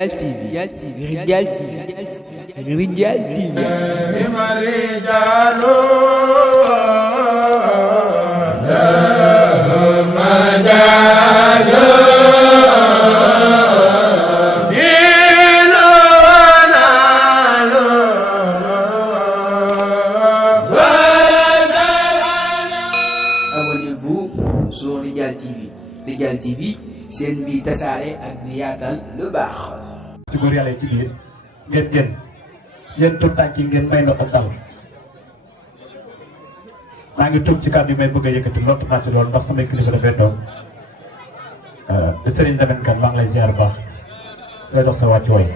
Rijal TV, Rijal TV, Rijal TV. Abonnez-vous sur Rijal TV. Rijal TV, seen bi tasaare ak di yaatal lu baax. ci góor yàlla ci biir ngeen génn yéen tur tànk yi ngeen may na ak dal maa ngi tuub ci kàddu yi may bëgg a yëkkati lottu naa ci loolu ndax samay kilifa dafay doon di Serigne Lamine Kane maa ngi lay ziar baax lay dox sa wàccu way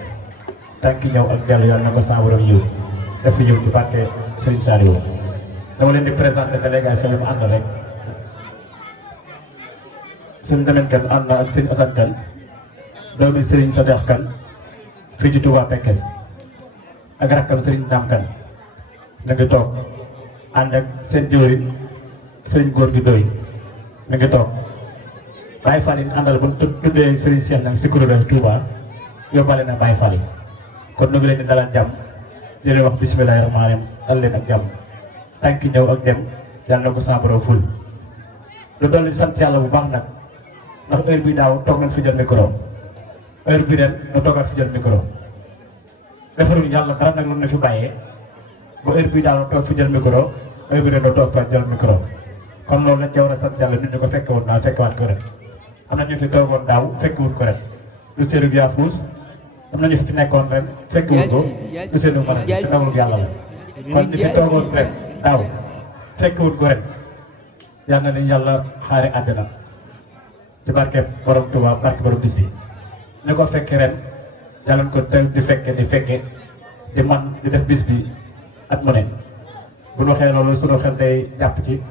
tànk ñëw ak dellu yàlla na ko sa borom yiw def yiw ci barke Serigne Saliou dama leen di présenter délégation bi mu ànd rek Serigne Lamine Kane ànd na ak Serigne Assane Kane doomi Serigne Sadex Kane fii ci Touba Pekes ak rakkam Serigne Dame Kane na ngi toog ànd ak seen jëwriñ Serigne góor gi doy na ngi toog Baye Fall yi àndal ba tuddee Serigne Cheikh nag si kuréel Touba yóbbaale na Baye Fall yi kon nu ngi leen di dalal jàmm di leen wax bisimilahi rahmaani rahim dal leen ak jàmm tànki ñëw ak dem yàlla na ko sàmbaroo ful lu dolli di sant yàlla bu baax nag ndax heure bi daaw toog nañ fi jël micro heure bi ren nu toogaat fi jël micro defarul yàlla dara nag mën na fi bàyyee ba heure bii daal toog fi jël micro heure bi ren nu toog fa jël micro kon loolu lañ ca war a sant yàlla nit ñi ko fekke woon daaw fekkewaat ko ren am na ñu fi toogoon daaw fekkewut ko ren lu seenu yaa fuus am na ñu fi nekkoon ren fekkewut ko lu seenu mën a si nawul yàlla la kon ñi fi toogoon ren daaw fekkewut ko ren yàlla na leen yàlla xaare àddina ci barke borom Tuubaa barke borom bis bi ñu ko fekkee ren yàlla ko tey di fekke di man di def bis bi at mu ne bu ñu waxee loolu sunu xel day jàpp ci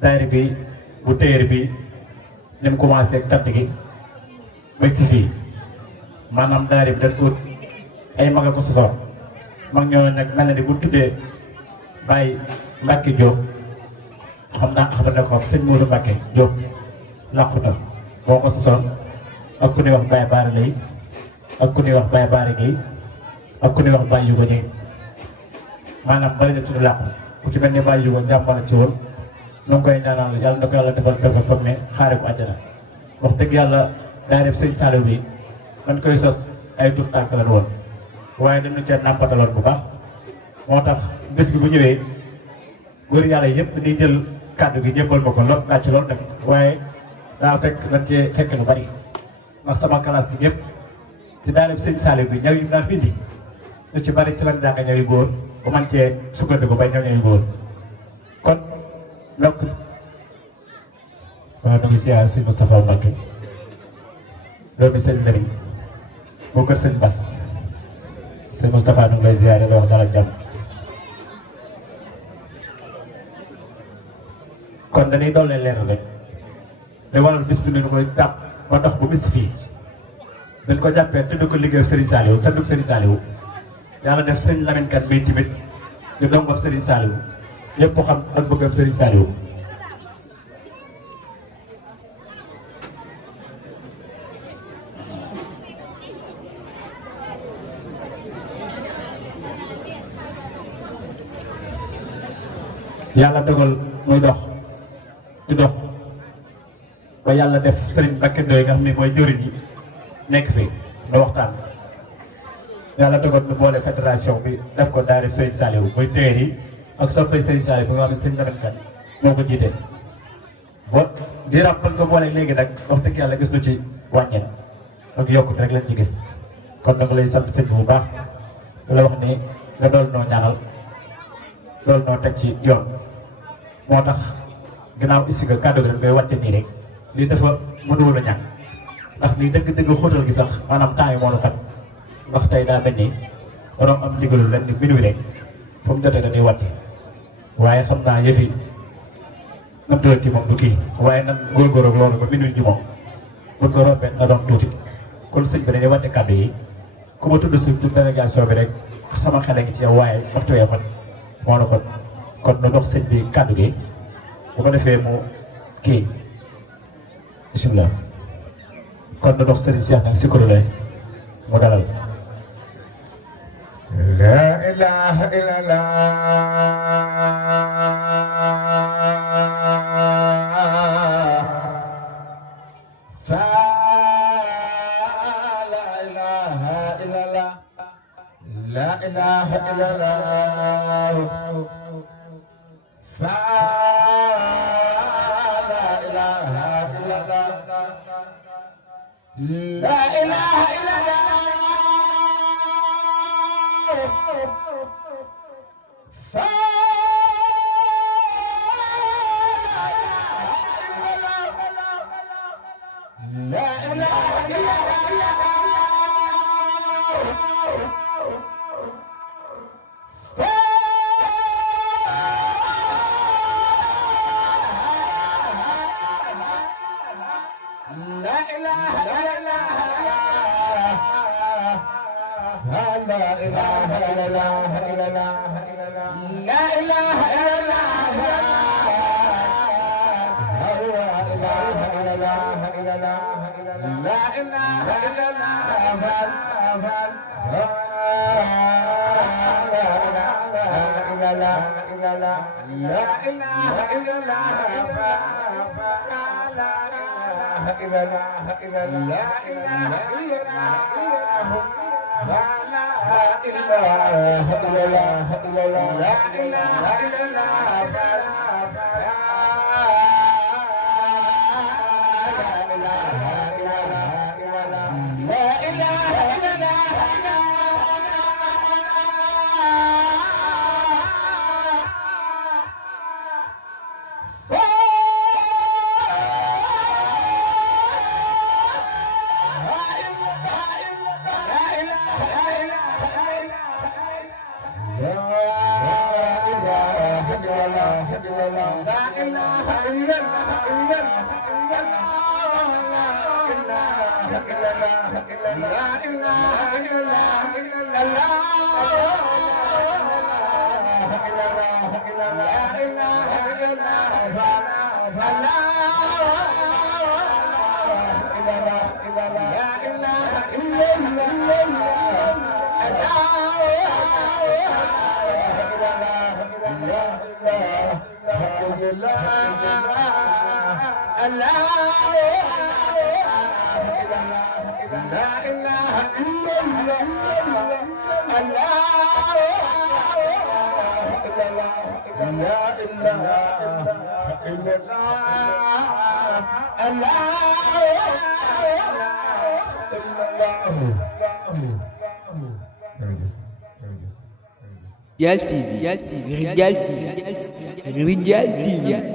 daayira bi bu téere bi ni mu commencé ak cant gi ba si fii maanaam daayira bi dañ ko ay mag a ko sosoon mag ñoo nag mel na ni bu tuddee Baye Mbacke Diop xam naa xam na ko sëñ Modou Mbacke Diop làquta boo ko sosoon ak ku ñuy wax Baye Baara lay ak ku ñuy wax Baye Baara Guèye ak ku ñuy wax Baye Yugo Dieng maanaam bari na tudd làqu ku ci mel ni Baye Yugo njàmbala ci woon nu ngi koy ñaanal yàlla na ko yàlla defal dafa foog ne xaare ko àjjana wax dëgg yàlla daa def sëñ Saliou bi man koy sos ay tur tànk la woon waaye dañu cee nàmpataloon bu baax moo tax bés bi bu ñëwee góor yàlla yëpp di jël kàddu gi jébbal ma ko lot naa ci loolu tamit waaye daa fekk dañ cee fekk lu bari ndax sama classe bi ñëpp ci daal sëñ Saliou bi ñaw yi daan fi indi lu ci bari ci lan jàng ñaw yu góor bu man cee sukkandiku bay ñaw ñaw yu góor kon donc waaw ñu ngi siyaar sëñ Moustapha Mbacke doomi sëñ Ndëriñ boo kër sëñ Bass sëñ Moustapha ñu ngi lay ziyaare la wax dara jàmm kon dañuy doole leer rek da waral bis bi ñu koy jàpp ba dox bu bis fii dañ ko jàppee tudd ko liggéey Serigne Saliou tëddug Serigne Saliou yàlla def sëñ Lamine Kane bii tamit ñu dongam Serigne Saliou ñëpp xam ak bëggam Serigne Saliou yàlla dogal muy dox di dox ba yàlla def Serigne Mbacke Ndoye nga xam ne mooy jëriñ yi nekk fi nu waxtaan yàlla dogal nu boole fédération bi def ko daara Serigne Saliou muy téer yi ak soppay Serigne Saliou bi nga xam ne Serigne Lamine Kane moo ko jiite bon di ràppal ko boole léegi nag wax dëgg yàlla gis nu ci wàññeen ak yokkut rek lañ ci gis kon nag lay sant sëñ bu baax la wax ni nga dool noo ñaanal dool noo teg ci yoon moo tax ginnaaw issi nga kàddu gi dañ koy wàcce nii rek lii dafa mënuwul a ñàkk ndax lii dëgg-dëgg xóotal gi sax maanaam temps yi moo la xat ndax tey daa mel ni waroon am ndigalul leen ni minuit rek fu mu jotee dañuy wàcce waaye xam naa yëfi nam doon ci moom du kii waaye nag góorgóor ak loolu ba minuit ji moom buñ ko rombee na doon tuuti kon sëñ bi dañuy wàcce kàddu yi ku ma tudd si délégation bi rek sama xel a ngi ci yow waaye waxtu wee xot moo la xot kon nu dox sëñ bi kàddu gi bu ko defee mu kii bisimilah kon nu dox Serigne Cheikh nag si kuréel mu dalal la ilaha illallah la ilaha illallah fa la ilaha illallah la ilaha illallah fa la ilaha illallah Rijal TV, Rijal TV, Rijal TV.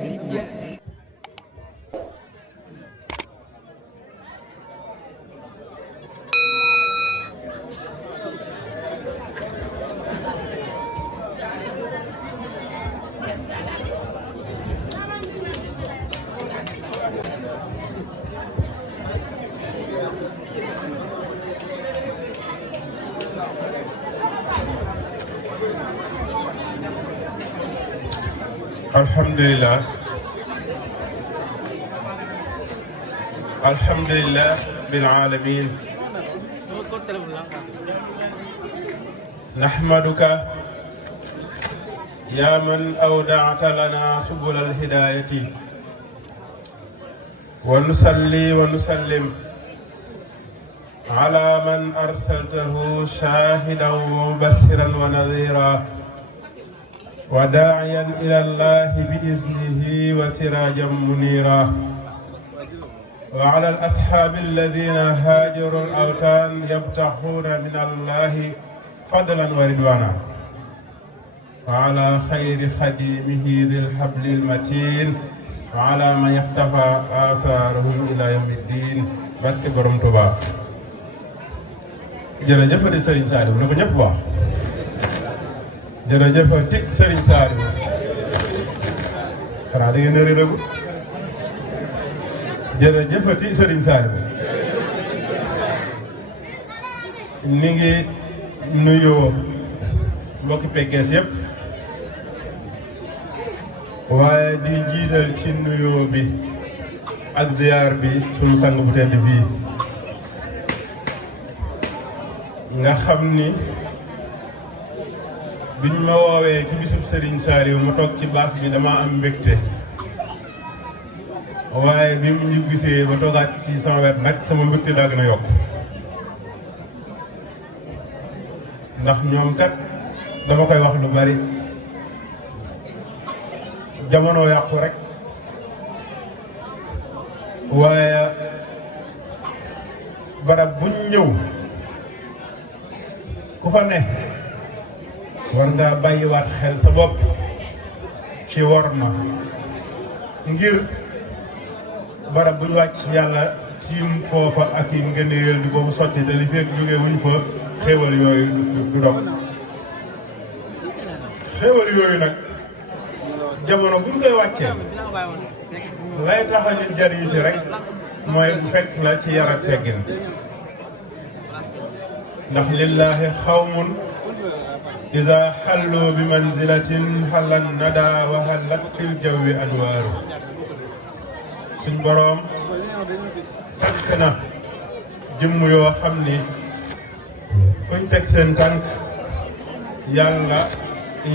Alhamdulillah bil alamin nahmaduka ya man awda'ta lana subul al hidayati wa nusalli wa nusallim ala man arsaltahu shahidan wa mubashiran wa nadhira wa da'iyan ila Allah bi iznihi wa sirajan munira وعلى الأصحاب الذين هاجروا الأوطان يبتغون من الله فضلا ورضوانا وعلى خير خديمه ذي الحبل المتين وعلى من يقتفى آثارهم إلى يوم الدين barke Borom Touba jërëjëfati Serigne Saliou na ko ñëpp wax jërëjëfati Serigne Saliou xanaa da ngeen a réeragu jërëjëfati Serigne Saliou ni ngi nuyoo mbokki Pekes yëpp waaye di jiital ci nuyoo bi ak ziyaar bi sunu sang bu tedd bii nga xam ni biñ ma woowee ci bisub Serigne Saliou mu toog ci baas bi dama am mbégte waaye bi mu ñu gisee ba toogaat ci sama wet nag sama mbégte daa gën a yokk ndax ñoom kat dama koy wax lu bari jamono yàqu rek waaye barab buñ ñëw ku fa ne war ngaa bàyyiwaat xel sa bopp ci war na ngir barab buñ wàcc yàlla tiim foofa ak yi ngëneel di ko sotti te li fekk jógee wuñ fa xéewal yooyu du dog xéewal yooyu nag jamono buñ koy wàccee lay taxa nit jariñu ci rek mooy fekk la ci yar ak teggin ndax lillahi xawmun iza xallu bi manzilatin xallan nada wa xallat fil jawwi anwaaru suñ boroom sàkk na jëmm yoo xam ni fuñ teg seen tànk yàlla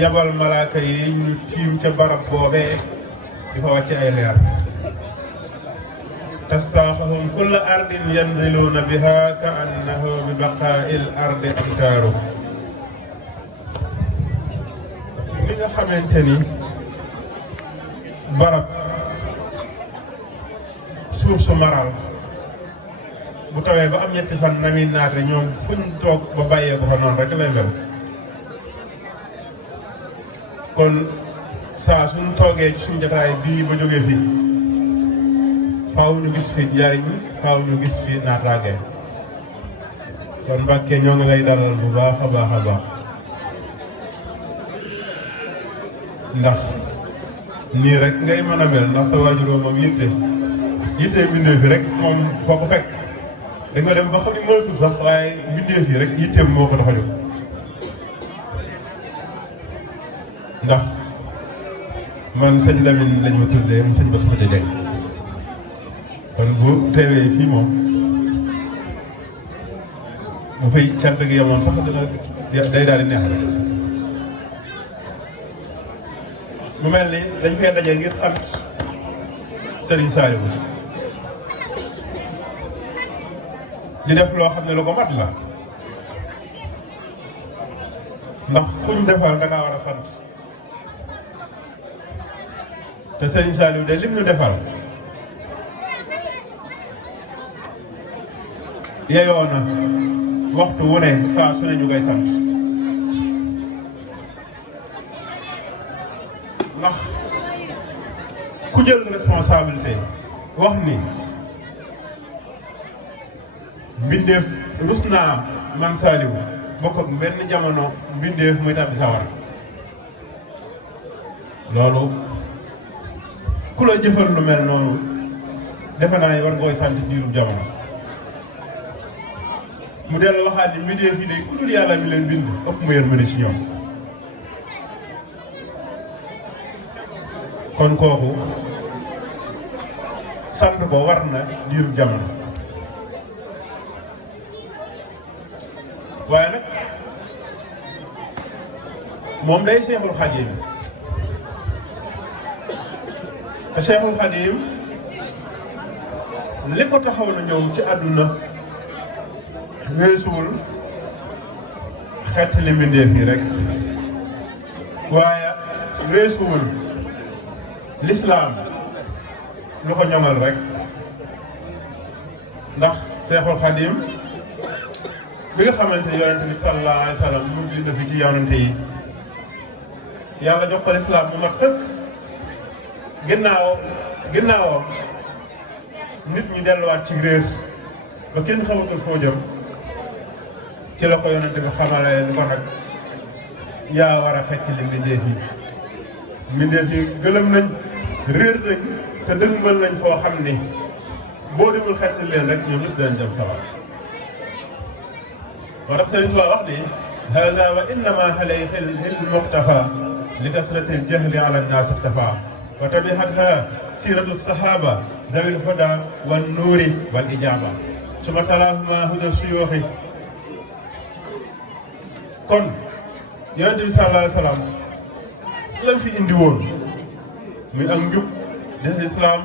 yabal malaaka yi ñu tiim ca barab boobee di fa wàcc ay leer tastaaxahum kulla ardin yanziluuna biha ka annahu bi baqaa'il ardi amtaaru li nga xamante ni barab suuf su maral bu tawee ba am ñetti fan na muy naate ñoom fuñ toog ba bàyyee ko fa noonu rek lay mel kon saa suñ toogee ci suñ jotaay bii ba jógee fii faaw ñu gis fi njariñ faaw ñu gis fi naataange kon Mbàkke ñoo ngi lay dalal bu baax a baax a baax ndax nii rek ngay mën a mel ndax sa waajuroo moom yitte mbindeef fi rek moom foo ko fekk da nga dem ba xam ni mënatul sax waaye mbindeef yi rek yitteem moo ko tax a jóg ndax man sëñ Lamine lañ ma tuddee mu sëñ Bass Khoudia Dieng kon bu teewee fii moom bu fay cant gi yemoon sax day daal di neex rek mu mel ni dañ fee daje ngir sant Serigne Saliou di def loo xam ne lu ko mat la ndax kuñ defal da ngaa war a sant te Serigne Saliou de lim ñu defal yeyoo na waxtu wu ne saa su ne ñu koy sant ndax ku jël responsabilité wax ni mbindeef rus naa man Saliou bokk ak benn jamono mbindeef muy tàbbi sawar loolu ku la jëfal lu mel noonu defe naa war nga koy sant diiru jamono mu dellu waxaat ni mbindeef yi day ku dul yàlla mi leen bind ëpp ma yërmande ci ñoom kon kooku sant ko war na diiru jamono waaye nag moom day Seexul Xadiim te Seexul Xadiim li ko taxaw na ñëw ci àdduna weesuwul xett li mbindeef yi rek waaye weesuwul lislaam lu ko ñoŋal rek ndax Seexul Xadiim bi nga xamante ni yonente bi sallallahu alayhi wa sallam mu ngi na fi ci yonente yi yàlla jox ko lislaam bu mat sëkk ginnaawam nit ñi delluwaat ci réer ba kenn xamatul foo jëm ci la ko yonente bi xamalee ni ko nag yaa war a fekk li mbindeef yi gëlëm nañ réer nañ te dëgmal nañ foo xam ni boo demul xett leen rek ñoom ñëpp dinañ dem sawar moo tax Sëriñ Tuubaa wax ni hada wa innama alayhi al-muqtafa li kasrati al-jahli ala an-nas iktafa wa tabihatha siratu sahaba zawi al-huda wan-nuri wal-ijaba suma talahuma huda suyuxi kon yonent bi sallallahu alayhi wa sallam lañ fi indi woon muy ak njub des islam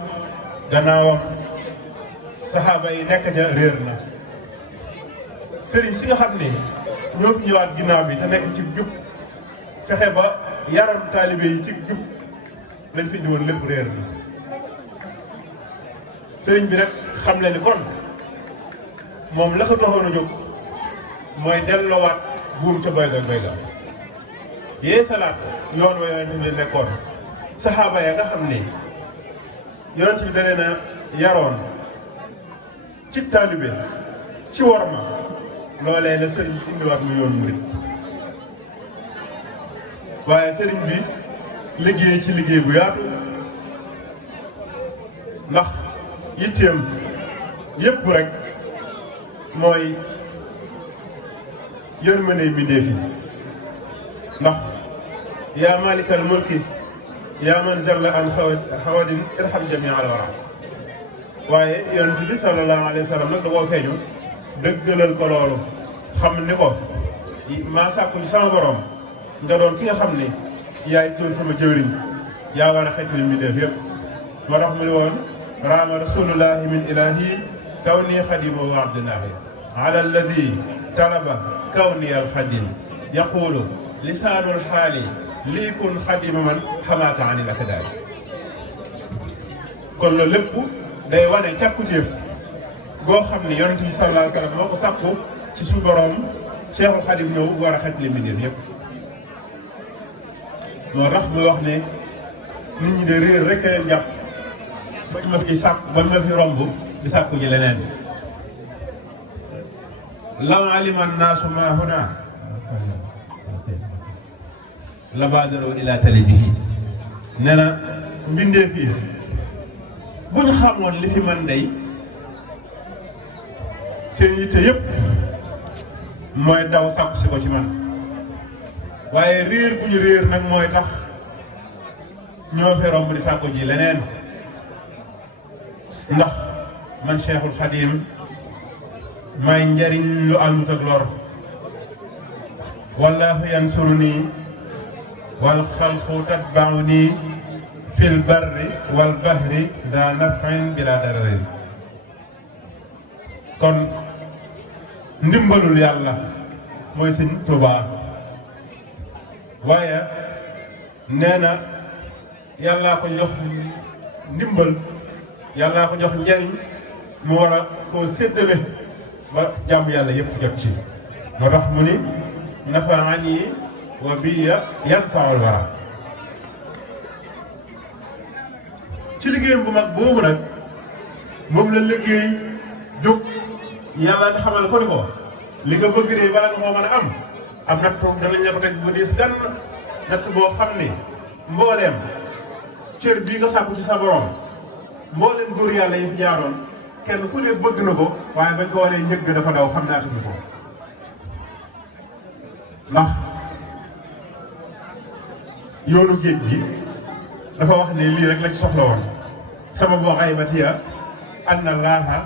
gannaawam saxaaba yi nekk ja réer na sëriñ si nga xam ne ñoo fi ñëwaat ginnaaw bi te nekk ci jub fexe ba yaram taalibe yi ci jub lañ fi indi woon lépp réer na sëriñ bi nag xam le ni kon moom la ko taxoon a jóg mooy delloowaat buum ca bayga bayga yee salaat yoon wa yonent bi nekkoon saxaaba ya nga xam ne yonent bi da leen a yaroon ci taalibe ci worma loolee la sëriñ bi indiwaat mu yoon murit waaye sëriñ bi liggéey ci liggéey bu yaatu ndax yitteem yépp rek mooy yërmande mbindéef yi ndax yaa maalikal mulki yaa man jalla an xawadin irham jamii al wara waaye yonent bi sallallahu alayhi wa sallam nag da koo feeñu dëggalal ko loolu xam ni ko maa sàkku sama borom nga doon ki nga xam ne yaay doon sama jëwriñ yaa war a xeetli mbindéef yëpp moo tax mu ne woon raama rasulullahi min ilahi kawni xadimu wa abdillahi ala alladi talaba kawni alxadim yaqulu lisaanul xaali lii kun xadima man xamaata ani la daal kon loolu lépp day wane càkkutéef boo xam ne yonent bi sallallahu alayhi wa sallam moo ko sàkku ci suñu borom Cheikhul Xadim ñëw war a xeetli mbindéef yëpp moo tax muy wax ne nit ñi de réer rek leen jàpp bañ ma fi sàkk bañ ma fi romb di sàkku ji leneen law alima annaasu ma huna la baadaru ila talibihi nee na mbindeef yi bu ñu xamoon li fi man day seen yitte yëpp mooy daw sàkku si ko ci man waaye réer bu ñu réer nag mooy tax ñoo fi romb di sàkku ji leneen ndax man Cheikhul Khadim may njariñ lu àndut ak lor wallaahu yansuruni wal xalqu tatbauni fil barri wal bahri daa nafin bila dararin kon ndimbalul yàlla mooy Sëñ Tuubaa waaye nee na yàllaa ko jox ndimbal yàllaa ko jox njariñ mu war a koo séddale ba jàmm yàlla yëpp jot ci moo tax mu ni nafaani wa biya yanfaul wara ci liggéeyam bu mag boobu nag moom la liggéey jóg yàlla di xamal ko ni ko li nga bëgg de bala nga moo mën a am natt danañ la ko teg bu diis gan natt boo xam ni mbooleem cër bii nga sàkku ci sa borom mbooleem góor yàlla yi fi jaaroon kenn ku ne bëgg na ko waaye bañ ko wanee njëgg dafa daw xam naa tudd ko ndax yoonu géej gi dafa wax ne lii rek la ci soxla woon sababu xaybatiya anna Allaaha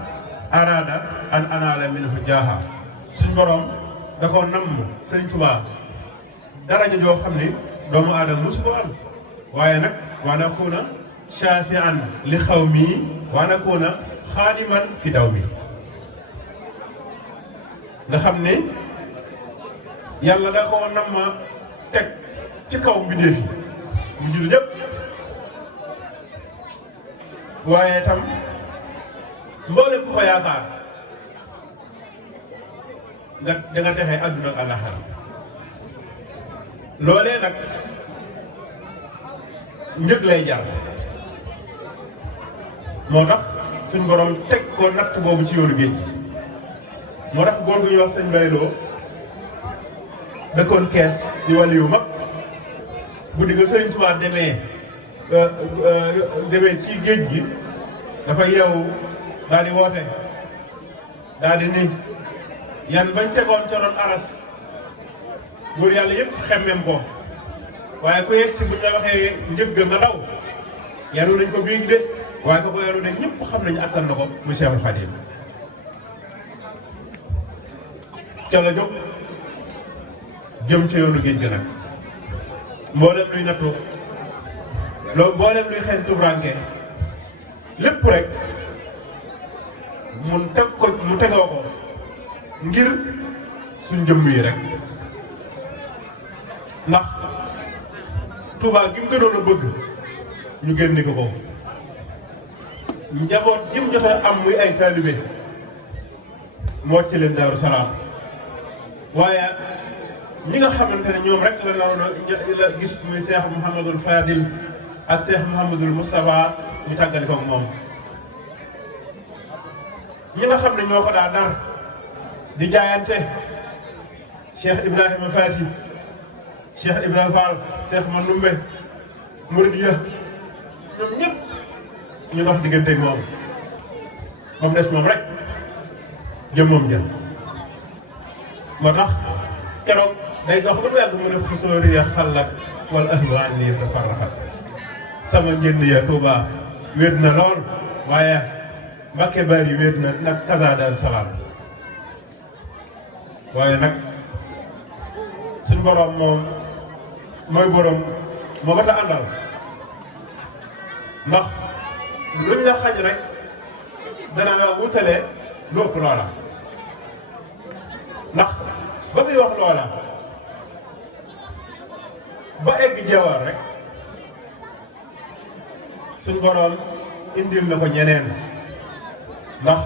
araada an anaala minhu jaaha suñ borom da koo namm Sëriñ Tuubaa daraja joo xam ne doomu aadama mosu ko am waaye nag wa nakuuna shaafi'an li xawmi wa nakuuna xaadiman fi daw mi nga xam ne yàlla da koo namm teg ci kaw mbindéef yi mu jur yëpp waaye tam mboolem ku ko yaakaar nga da nga texee àdduna ak àllaxira loolee nag njëg lay jar moo tax suñ borom teg ko natt boobu ci yoonu géej moo tax góor gu ñuy wax sëñ Bayloo dëkkoon Kees di wàll yu mag bu digg Sëriñ Tuubaa demee ci géej gi dafa yeewu daal di woote daal di ni yan bañ tegoon ca doon aras góor yàlla yëpp xemmem ko waaye ku yegg si buñ la waxee njëgg nga daw yanu nañ ko biig de waaye ko yanu de ñëpp xam nañu attan na ko mu Cheikhul Khadim ca la jóg jëm ci yoonu géej gi nag mboolem luy nattu loolu mboolem luy xeeñ tubranke lépp rek mu tegoo ko ngir suñ jëmm yi rek ndax Tuubaa gi mu gënoon a bëgg ñu génne ko njaboot gi mu jot a am muy ay taalibe moo ci leen Daaru Salaam waaye ñi nga xamante ne ñoom rek la naroon a gis muy Cheikh Mouhamadul Fadil ak Cheikh Mouhamadul Moustapha ñu tàggali ko moom ñi nga xam ne ñoo ko daa dar di jaayante Cheikh Ibrahima Fati Cheikh Ibrahima Fall Cheikh Manoumbe Mouridiya ñoom ñëpp ñu dox diggante moom moom des moom rek jëmmoom ja moo tax keroog day dox ba mu yàgg mu ne xusóori ya xallat wala ahlu an lii tafarraxat sama njënd ya Tuuba wéet na lool waaye Mbàkke Bari wéet na nag Kaza Daaru Salaam waaye nag suñ borom moom mooy borom moo mat a àndal ndax luñ la xañ rek dana nga wutale lu ëpp loola ndax ba muy wax loola ba egg jeewal rek suñ borom indil na ko ñeneen ndax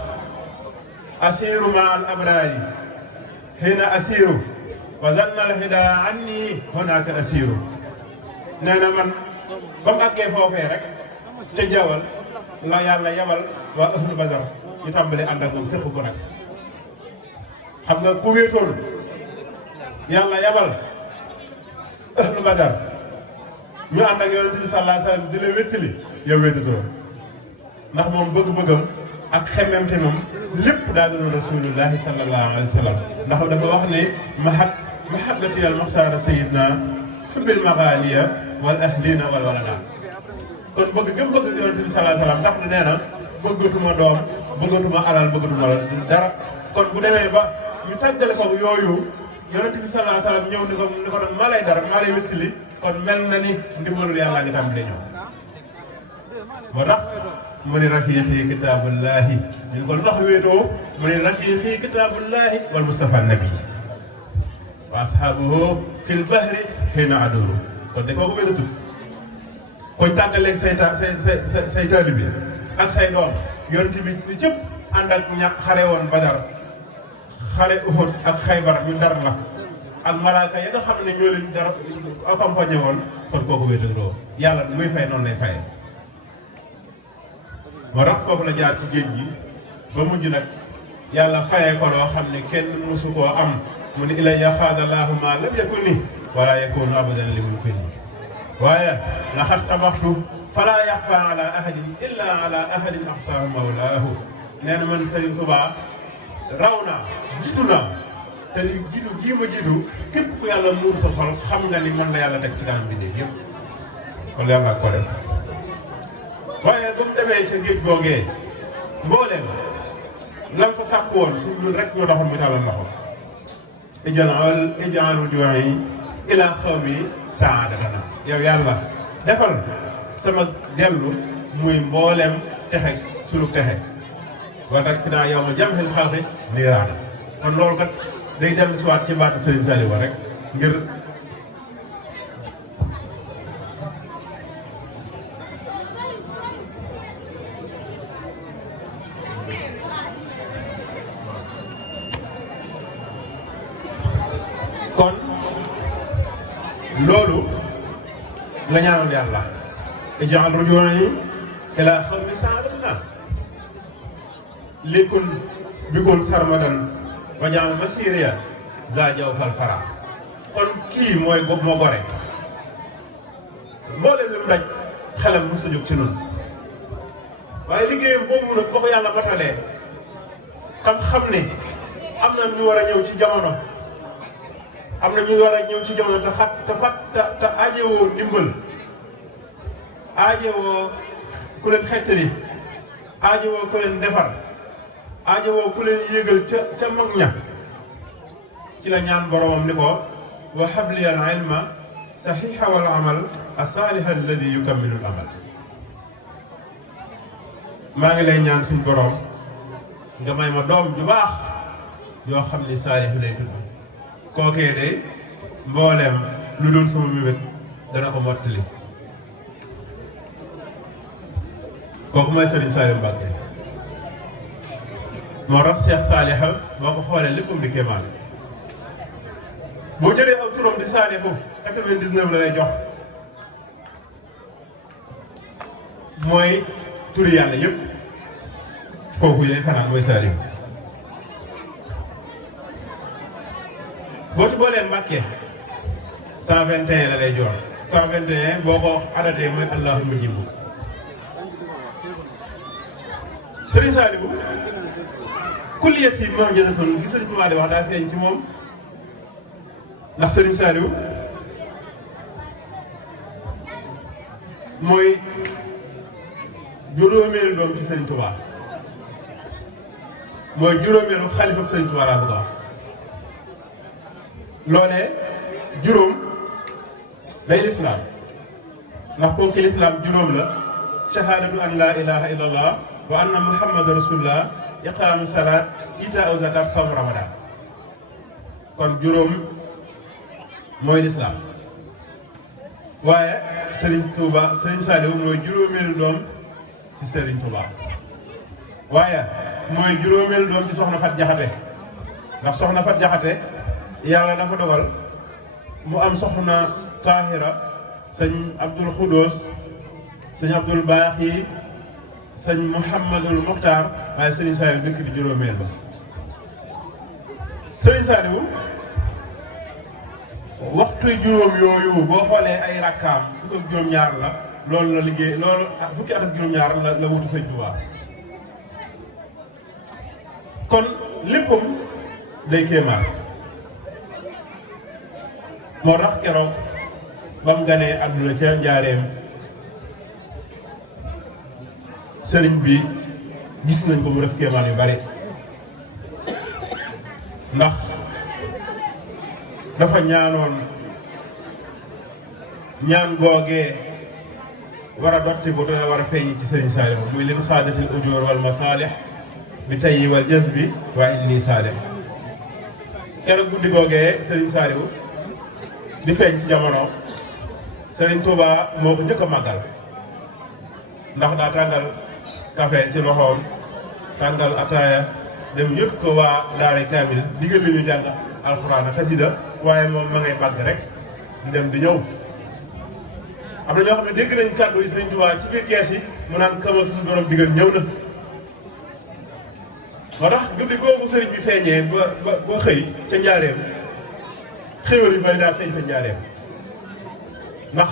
asiru ma al abrari xëy na asiru wa zanna al hida anni hunaka asiru nee na man ba mu àggee foofee rek ca jawal la yàlla yabal waa ahlu badar ñu tàmbali ànd ak moom séq ko nag xam nga ku wéetoon yàlla yabal ahlu badar ñu ànd ak yonent bi sallallahu alayhi wa sallam di la wéttali yow wéetatoo ndax moom bëgg-bëggam ak xemmemtenam lépp daa doon rasulullahi sallallahu alayhi wa sallam ndax dafa wax ne mahabbati al muxtaara sayidna xubbil maxaaliya wal ahlina wal walada kon bëgg gëm bëgg yonent bi sallallahu alayhi wa sallam ndax nee na bëggatuma doom bëggatuma alal bëggatuma dara kon bu demee ba ñu tàggale ko yooyu yonent bi sallallahu alayhi wa sallam ñëw ni ko nag maa lay dara maa lay wéttali kon mel na ni ndimbalul yàlla nga tàmbalee ñëw moo tax mu ne rafiqi kitaabullahi ñu ko lu tax wéetoo mu ne rafiqi kitaabullahi wal mustafa nabi wa ashabuhu fil bahri xiina adoru kon de kooku mel na tudd koy tàggaleeg say taalibe ak say doom yonent bi ni cëpp ànd ak ña xare woon Badar xare Uhud ak Xaybar ñu dar la ak malaaka ya nga xam ne ñoo leen dara accompagné woon kon kooku wéetoo yàlla muy fay noonu lay fayee moo tax foofu la jaar ci géej gi ba mujj nag yàlla fayee ko loo xam ne kenn mësu koo am mu ne ilayya xaadallahu ma lam yakuni wala yakunu abadan li mumkini waaye laxat sabaxtu fala yaxfa ala ahadin illa ala ahadin axsaahu mawlaahu nee na man Serigne Touba raw naa jiitu naa te jiitu gii ma jiitu képp ku yàlla muur sa xol xam nga ni man la yàlla teg ci kanam bi def yëpp kon yàlla ko def waaye ba mu demee ca géej googee mbooleem lan ko sàkk woon suñu ñun rek ñoo taxoon mu tàllal loxo ij'al wujuuhi ilaa qawmi sa'aadatana yow yàlla defal sama dellu muy mbooleem texe sunu texe wa takfinaa yawma jam'il xalqi niiraana kon loolu kat day dellu si waat ci baatu Serigne Saliou rek ngir kon loolu la ñaanoon yàlla ij'al rujuu'i ilaa qawmi sa'aadatana likun bikun sarmadan waj'al masiriya za jawfal fara kon kii mooy moo gore mboolem li mu daj xelam mos a jóg ci noonu waaye liggéeyam boobu nag ba ko yàlla matalee xam ne am na ñu war a ñëw ci jamono am na ñu war a ñëw ci jamono te aajewoo ndimbal aajewoo ku leen xettali aajewoo ku leen defar aajewoo ku leen yéegal ca mag ña ci la ñaan boromam ni ko wa habli al ilma saxiixa wal amal asaaliha alladi yukammilu al amal. maa ngi lay ñaan suñu borom nga may ma doom ju baax yoo xam ni saalihu lay tudd kookee de mbooleem lu dul sama mébét dana ko mottali. kooku mooy Serigne Saliou Mbacké moo tax Cheikh Saliou boo ko xoolee léppam di kéemaan boo jëlee aw turam di Saliou 99 la lay jox mooy turi yàlla yëpp kooku lay fanaan mooy Saliou. boo ci boolee Mbacké 121 la lay jox 121 boo ko adatee mooy allahumma jibu. Serigne Saliou kulliyat yi moom jënatoon gi Serigne Touba di wax daa feeñ ci moom ndax Serigne Saliou mooy juróomeelu doom ci Serigne Touba mooy juróomeelu xalifa Serigne Touba laa bëgg a wax loolee juróom day lislaam ndax ponki lislaam juróom la shahadatu an la ilaha illallah wa anna muhammadu rasulullah iqaamu salaat itaa zakat sawm ramadan kon juróom mooy lislaam waaye Serigne Touba Serigne Saliou mooy juróomeelu doom ci Serigne Touba waaye mooy juróomeelu doom ci soxna Fat Jaxate ndax soxna Fat Jaxate yàlla dafa dogal mu am soxna Tahira sëñ Abdul Xudoos sëñ Abdul Baaxi sëñ Mouhamadul Muxtaar waaye Serigne Saliou dëkk di juróomeel ba Serigne Saliou waxtu juróom yooyu boo xoolee ay rakkaam fukk ak juróom-ñaar la loolu la liggéey loolu fukki at ak juróom-ñaar la wutu sëñ Tuubaa kon léppam day kéemaan moo tax keroog ba mu ganee àdduna ca njaareem sëriñ bi gis nañ ko mu def kéemaan yu bari ndax dafa ñaanoon ñaan googee war a dotti bu dana war a feeñ ci Serigne Saliou muy lim xaadatil ujoor wal masaalih bi tayyi wal jazbi waa inni saalih keroog guddi googee Serigne Saliou di feeñ ci jamono Serigne Touba moo ko njëkk a màggal ndax daa tàngal café ci loxoom tàngal ataaya dem yëpp ko waa daara kaamil diggal li ñu jàng alxuraan xasida waaye moom ma ngay bàgg rek dem di ñëw am na ñoo xam ne dégg nañ kàddu yi Sëriñ Tuubaa ci biir kees yi mu naan kama suñu borom digal ñëw na moo tax guddi googu sëriñ bi feeñee ba xëy ca njaareem xéwal yu bari daal feeñ ca njaareem ndax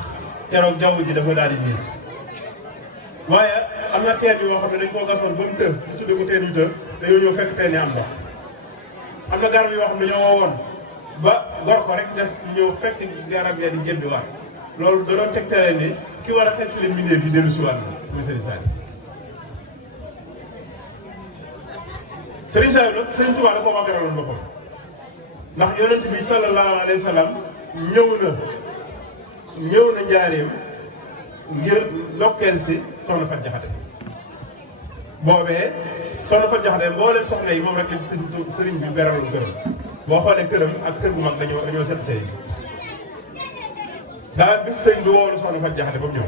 keroog jaww ji dafa daal di niis waaye am na teen yoo xam ne dañ koo gasoon ba mu tëf ñu tudde ko teen yu tëf dañoo ñëw fekk teen yi am ndox am na garab yoo xam ne ñoo wowoon ba gor ko rek des ñëw fekk garab ya di jëndi waat loolu da doon tegtale ni ki war a fekk leen mbindeef yi dellu si waat na muy Serigne Saliou. Serigne Saliou nag Serigne Touba da koo magaraloon boppam ndax yonent bi sallallahu alayhi wa sallam ñëw na njaareem ngir ndokkeel si soxna Fat Jaxate boobee soxna Fat Jaxate mbooleem soxna yi moom rek la sëriñ bi beraloon këram boo xoolee këram ak kër gu mag dañoo set tey daa bis sëñ bi woolu soxna Fat Jaxate ba mu ñëw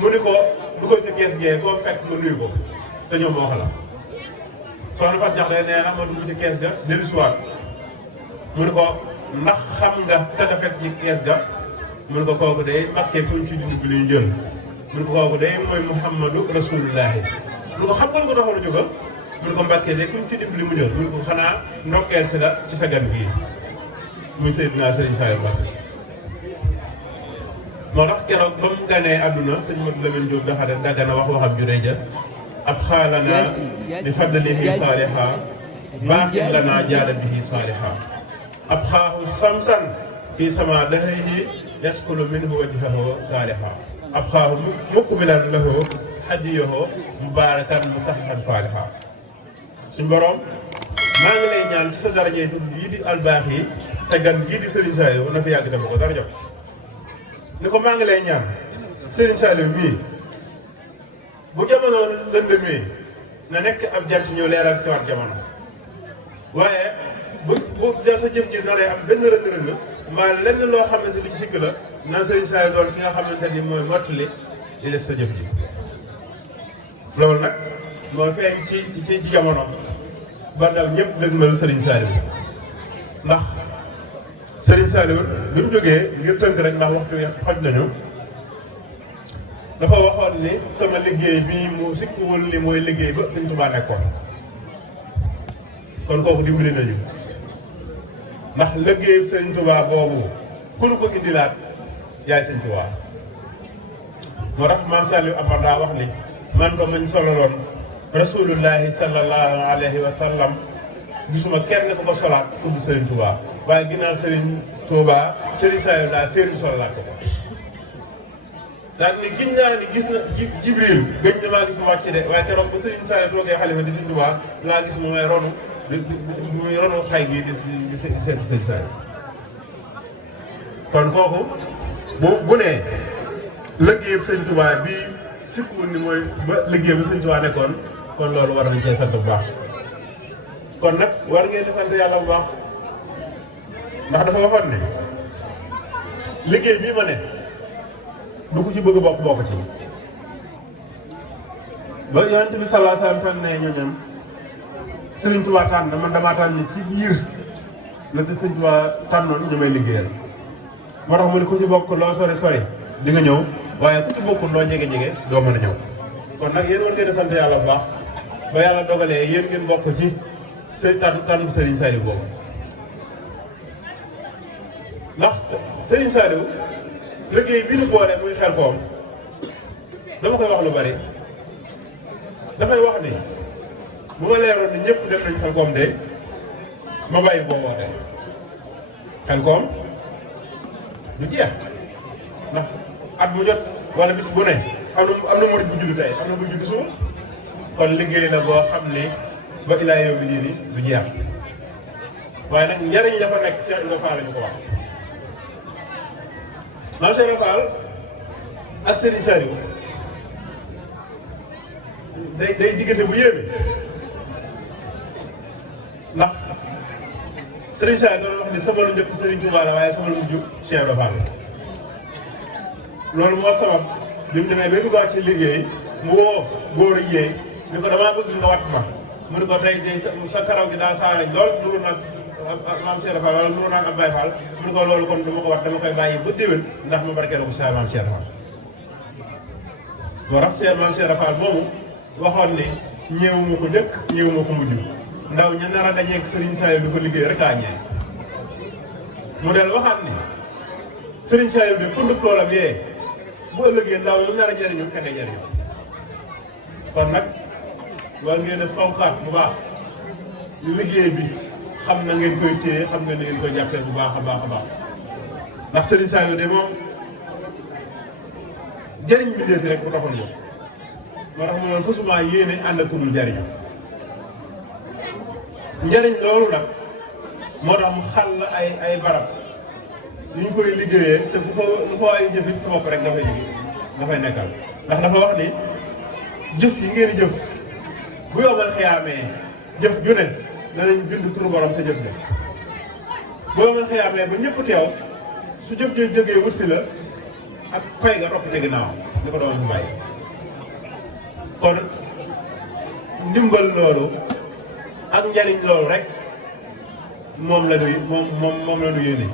mu ni ko dugal ca kees gee koo fekk nga nuyu ko te ñoom moo xala soxna Fat Jaxate nee na ma dugg ci kees ga dellu siwaat mu ni ko ndax xam nga te nga fekk ci kees ga mu ni ko kooku day Mbacké kuñ ci dugub bi li ñu jël mu ni ko kooku day mooy Muhammadu Rasulullahi mu ni ko xam nga lu ko taxoon a jógal mu ni ko Mbacké de kuñ ci dugub li mu jël mu ni ko xanaa ndokkeel si la ci sa gan gii muy Seydina Serigne Saliou Mbacké moo tax keroog ba mu ganee àdduna sëñ Modou Lamine Diop daxate daggana wax waxam ju day jël ab xaalana bi fadlihi saaliha baaxin lanaa jaada bihi saaliha ab xaahu samsan fii sama dahrihi yaskulu minhu wajhahu saaliha ab xaahu mukmilan lahu hadiyahu mubarakan musahihan faaliha suñ borom maa ngi lay ñaan ci sa daraje yi di albaax yi sa gan yii di Serigne Saliou na fi yàgg dem ko dara jox ni ko maa ngi lay ñaan Serigne Saliou mii bu jamono lëndëmee na nekk ab jant ñëw leeral si waat jamono waaye bu sa jëf ji naree am benn rëng-rëng mbaa lenn loo xamante ni sikk la na Serigne Saliou doon ki nga xamante ni mooy mottali di des sa jëf ji loolu nag moo feeñ ci jamono ba daal ñëpp dëgmal Serigne Saliou ndax Serigne Saliou bi mu jógee ngir tënk rek ndax waxtu wi xoj nañu dafa waxoon ni sama liggéey bii mu sikkuwul ni mooy liggéey ba Sëriñ Tuubaa nekkoon kon kooku dimbali nañu ndax liggéey Sëriñ Tuubaa boobu ku nu ko indilaat yaay Sëriñ Tuubaa moo tax maam Saliou Amar daa wax ni man ko mañ sololoon rasulullahi sallallahu alayhi wa sallam gisuma kenn ku ko solaat tudd Sëriñ Tuubaa waaye ginnaaw Sëriñ Tuubaa Sëriñ Saliou daa Sëriñ sololaat ko daal ni giñ naa ni gis na Jibril gëj na maa gis mu wàcc de waaye keroog ba Sëriñ Saliou toogee xalifa di Sëriñ Tuubaa laa gis mu may ronu muy ronu xay gi di seet Sëriñ Saliou kon kooku bu nee liggéey Sëriñ Tuubaa bii sikkuwul ni mooy ba liggéey bi Sëriñ Tuubaa nekkoon kon loolu war nañ cee sant bu baax kon nag war ngeen di sant yàlla bu baax ndax dafa waxoon ne liggéey bii ma ne du ko ci bëgg bokk bokk ci ba Yonent bi sallallahu alayhi wa sallam tànn ne ñooñam Sëriñ Tuubaa tànn man damaa tànn ci biir la te Sëriñ Tuubaa tànnoon ñu may liggéeyal moo tax mu ne ku ci bokk loo sori sori di nga ñëw waaye ku ci bokkul loo jege jege doo mën a ñëw kon nag yéen war ngeen a sant yàlla bu baax ba yàlla dogalee yéen ngeen bokk ci tànn Sëriñ Saliou boobu ndax Sëriñ Saliou liggéey bi ñu boole muy Xelkom dama koy wax lu bari damay wax ni bu ma leeroon ni ñëpp dem nañ Xelkom de ma bàyyi boo woote Xelkom du jeex ndax at mu jot wala bis bu ne am na murid bu judd tey am na bu judd suur kon liggéey la boo xam ni ba ilaa yow bi nii du jeex waaye nag njariñ dafa nekk Cheikh Ibrahima Fall la ñu ko wax maam Cheikh Ibrahima Fall ak Serigne Saliou day diggante bu yéeme ndax Serigne Saliou doon wax ni sama lu njëkk Serigne Touba la waaye sama lu mujj Cheikh Ibrahima Fall loolu moo sabab bi mu demee ba duggaat ci liggéey mu woo góor a yéey ni ko damaa bëgg nga wat ma mu ne ko tey sa karaw gi daa saalañ lool nuru nag maam Cheikh Fall wala nuru nag ab Baye Fall mu ne ko loolu kon dama ko wat dama koy bàyyi ba déwén ndax mu barkeelu ko sa maam Cheikh Fall boo tax maam Cheikh Fall moomu waxoon ne ñëwuma ko njëkk ñëwuma ko mujj ndaw ña nar a dajeeg Serigne Saliou di ko liggéey rek a ñëwee mu del waxaat ni Serigne Saliou de pour toolam yee bu ëllëgee ndaw lu nar a jëriñu fexe jëriñu kon nag war ngeen a fonkaat bu baax liggéey bi xam na ngeen koy téye xam nga ne ngeen koy jàppee bu baax a baax a baax ndax Serigne Saliou de moom jëriñ bi dee rek bu taxoon moom moo tax mu noonu fasuma yéene ànd ak ku dul jëriñu njëriñ loolu nag moo tax mu xal la ay barab yu ñu koy liggéeyee te bu ko ay jëfit sa bopp rek dafay nekkal ndax dafa wax ni jëf yi ngeen jëf bu yomal xiyaamee jëf ju ne danañ bind turu borom sa jëf ne bu yomal xiyaamee ba ñëpp teew su jëf jëf jógee wut si la ak koy nga topp ci ginnaaw di ko doon si bàyyi kon ndimbal loolu ak njariñ loolu rek moom la ñuy moom la ñu yéene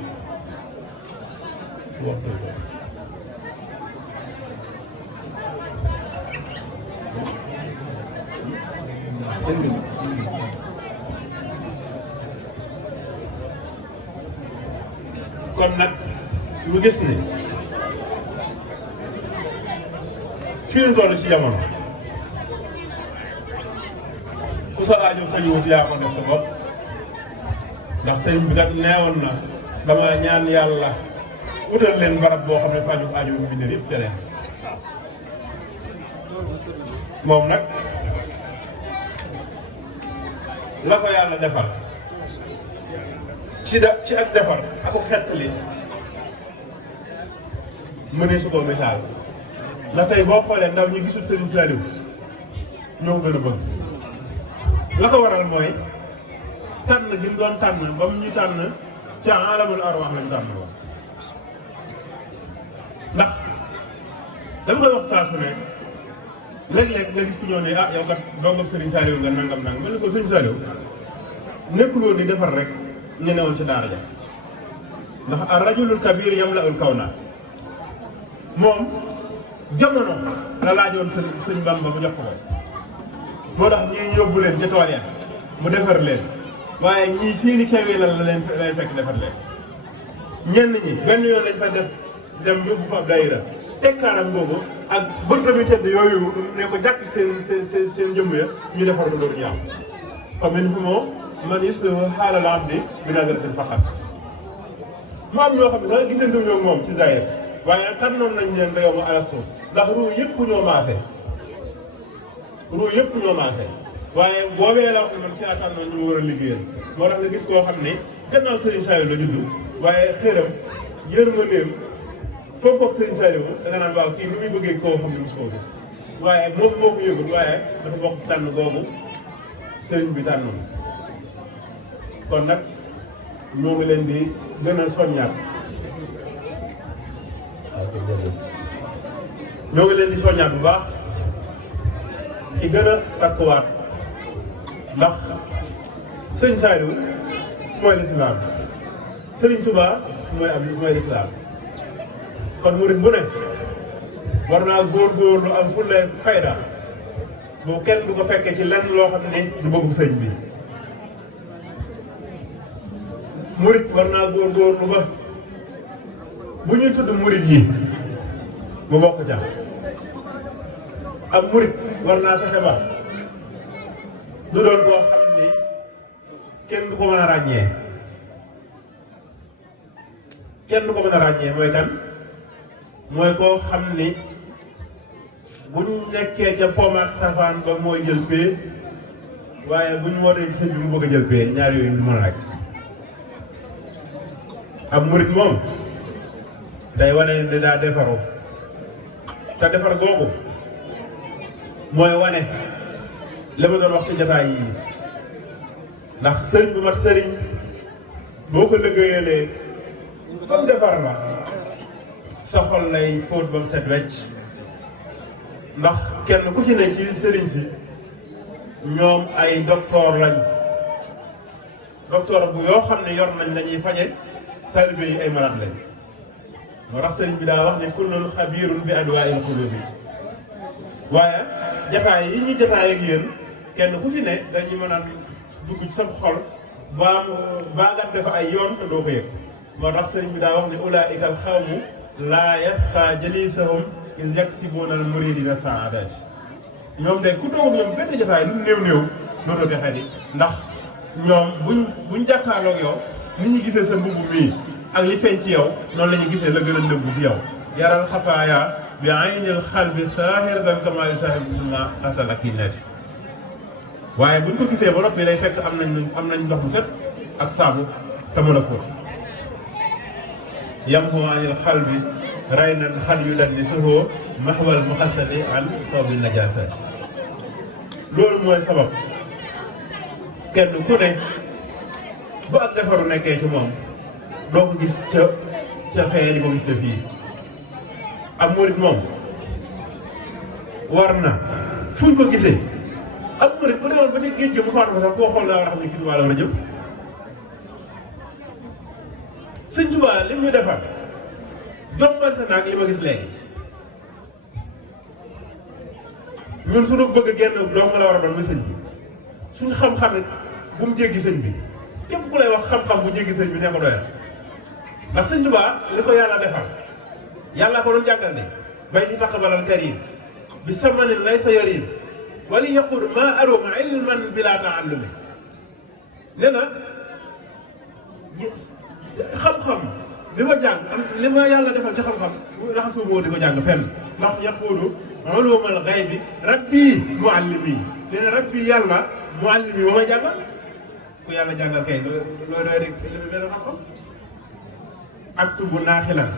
kon nag lu gis ni fii ñu toll ci jamono ku sa aajo fajuwut yaa ko def sa bopp ndax sëriñ bi kat neewoon na dama ñaan yàlla utal leen barab boo xam ne faju aajo bu bindee yëpp ca leen moom nag la ko yàlla defal ci ak defar ak xettali mënee su ko misaal la tey boo xoolee ndaw ñi gisul Serigne Saliou ñoo gën a bëgg la ko waral mooy tànn gi mu doon tànn ba mu ñu tànn ca alamul arwaax lañ tànn woon ndax dama koy wax saa su ne léeg-léeg nga gis ku ñëw ne ah yow kat dongam Serigne Saliou nga nangam mel ni ko Serigne Saliou nekkul woon di defar rek ñu newoon ci daara ja ndax ar rajulul kabir yamla'ul kawna moom jamono la laajoon sëñ Bamba mu jox ko moo tax ñii yóbbu leen ca tool ya mu defar leen waaye ñii seeni kewee la leen fekk defar leen ñenn ñi benn yoon lañ fa def dem yóbbu fa ab daayira tekkaaram boobu ak bëntami tedd yooyu ne ko jàkk seen jëmm ya ñu defar ko loolu ñaaw xam ne fi moo man yuslihu xaalal abdi bi nazaratin faqat mu am ñoo xam ne sax gisante ñoo moom ci zahir waaye nag tànnoon nañ leen da yow ma alastu ndax ruu yëpp ñoo maase waaye boobee la wax ne man ci laa tànnoon ñu war a liggéeyal moo tax nga gis koo xam ne gannaaw Serigne Saliou la juddu waaye xëram yërmandeem foofu ak Serigne Saliou da nga naan waaw kii ni muy bëggee koo xam ne mos koo gis waaye moom moo ko yëgul waaye dafa bokk tànn googu Serigne bi tànnoon kon nag ñoo ngi leen di gën a soññaat ñoo ngi leen di soññaat bu baax ci gën a takkuwaat ndax sëñ Saliou mooy lislaam Sëriñ Tuubaa mooy lislaam kon murid bu ne war naa góorgóorlu am fulla fayda bu kenn du ko fekkee ci lenn loo xam ne du bëggu sëñ bi murid war naa góorgóorlu ba bu ñuy tudd murid yi mu bokk ca ak murid war naa fexe ba du doon koo xam ni kenn du ko mën a ràññee mooy kan mooy koo xam ni buñ nekkee ca pomaat safaan ba mooy jël pee waaye buñ wootee ci sëñ bi mu bëgg a jël pee ñaar yooyu du mën a rek ak murid moom day wane ne daa defaru te defar googu mooy wane li ma doon wax ci jotaay yi ndax sëriñ bu mat sëriñ boo ko liggéeyalee ba mu defar la sa xol lay fóot ba mu set wecc ndax kenn ku ci ne ci sëriñ si ñoom ay docteur lañ docteur bu yoo xam ne yor nañ lañuy faje taalibe yi ay malade lañ moo tax sëriñ bi daa wax ne kullun xabiirun bi adwaa'il quluubi waaye jataay yi ñu jataay ak yéen kenn ku ci ne dañuy mën a dugg ci sa xol baa nga def ay yoon te doo ko yëg moo tax sëriñ bi daa wax ne ulaa'ika al qawmu laa yasqaa jaliisuhum iz yaksibuuna al muriidiina saadaati ñoom de ku toog ñoom benn jataay lu néew dootoo texee di ndax ñoom buñ jàkkaarloog yow nit ñi gisee sa mbubb mii ak li feeñ ci yow noonu la ñu gisee la gën a nëbbu ci yow yaral xafaaya bi aynil xalbi saahiratan kamaa yusaahiru maa tahtal akinnati waaye buñ ko gisee ba noppi day fekk am nañ ndox bu set ak saabu te mën a fóot yamhu anil xalbi raynan xal yu dan di suhoo maxwal muxasadi an sawbi najaasati loolu mooy sabab kenn ku ne bu ak defaru nekkee ci moom doo ko gis ca xëyee di ko gis ca fii am murit moom war na fuñ ko gisee am murit bu demoon ba ci géej mu faatu ko sax koo xool daa war a xam ne kii Tuubaa la war a jëm sëñ Tuubaa li mu ñu defar jombante naag li ma gis léegi ñun suñu bëgg genn dong la war a doon muy sëñ bi suñu xam-xam it bu mu jéggi sëñ bi képp ku lay wax xam-xam bu jéggi sëñ bi ne ko doyal ndax sëñ Tuubaa li ko yàlla defal yàlla ko doon jàngal ne bay ñu taqabalal karim bi samanin laysa yarim wali yaqul ma arum ilman bila taallumi nee na xam-xam li ma jàng li ma yàlla defal ci xam-xam raxasu moo di ko jàng fenn ndax yaqulu ulumal ghaybi rabbi muallimi nee na rabbi yàlla muallimi ba may jàngal ku yàlla jàngal kay loo doy rek li benn xam-xam aktubu naaxilan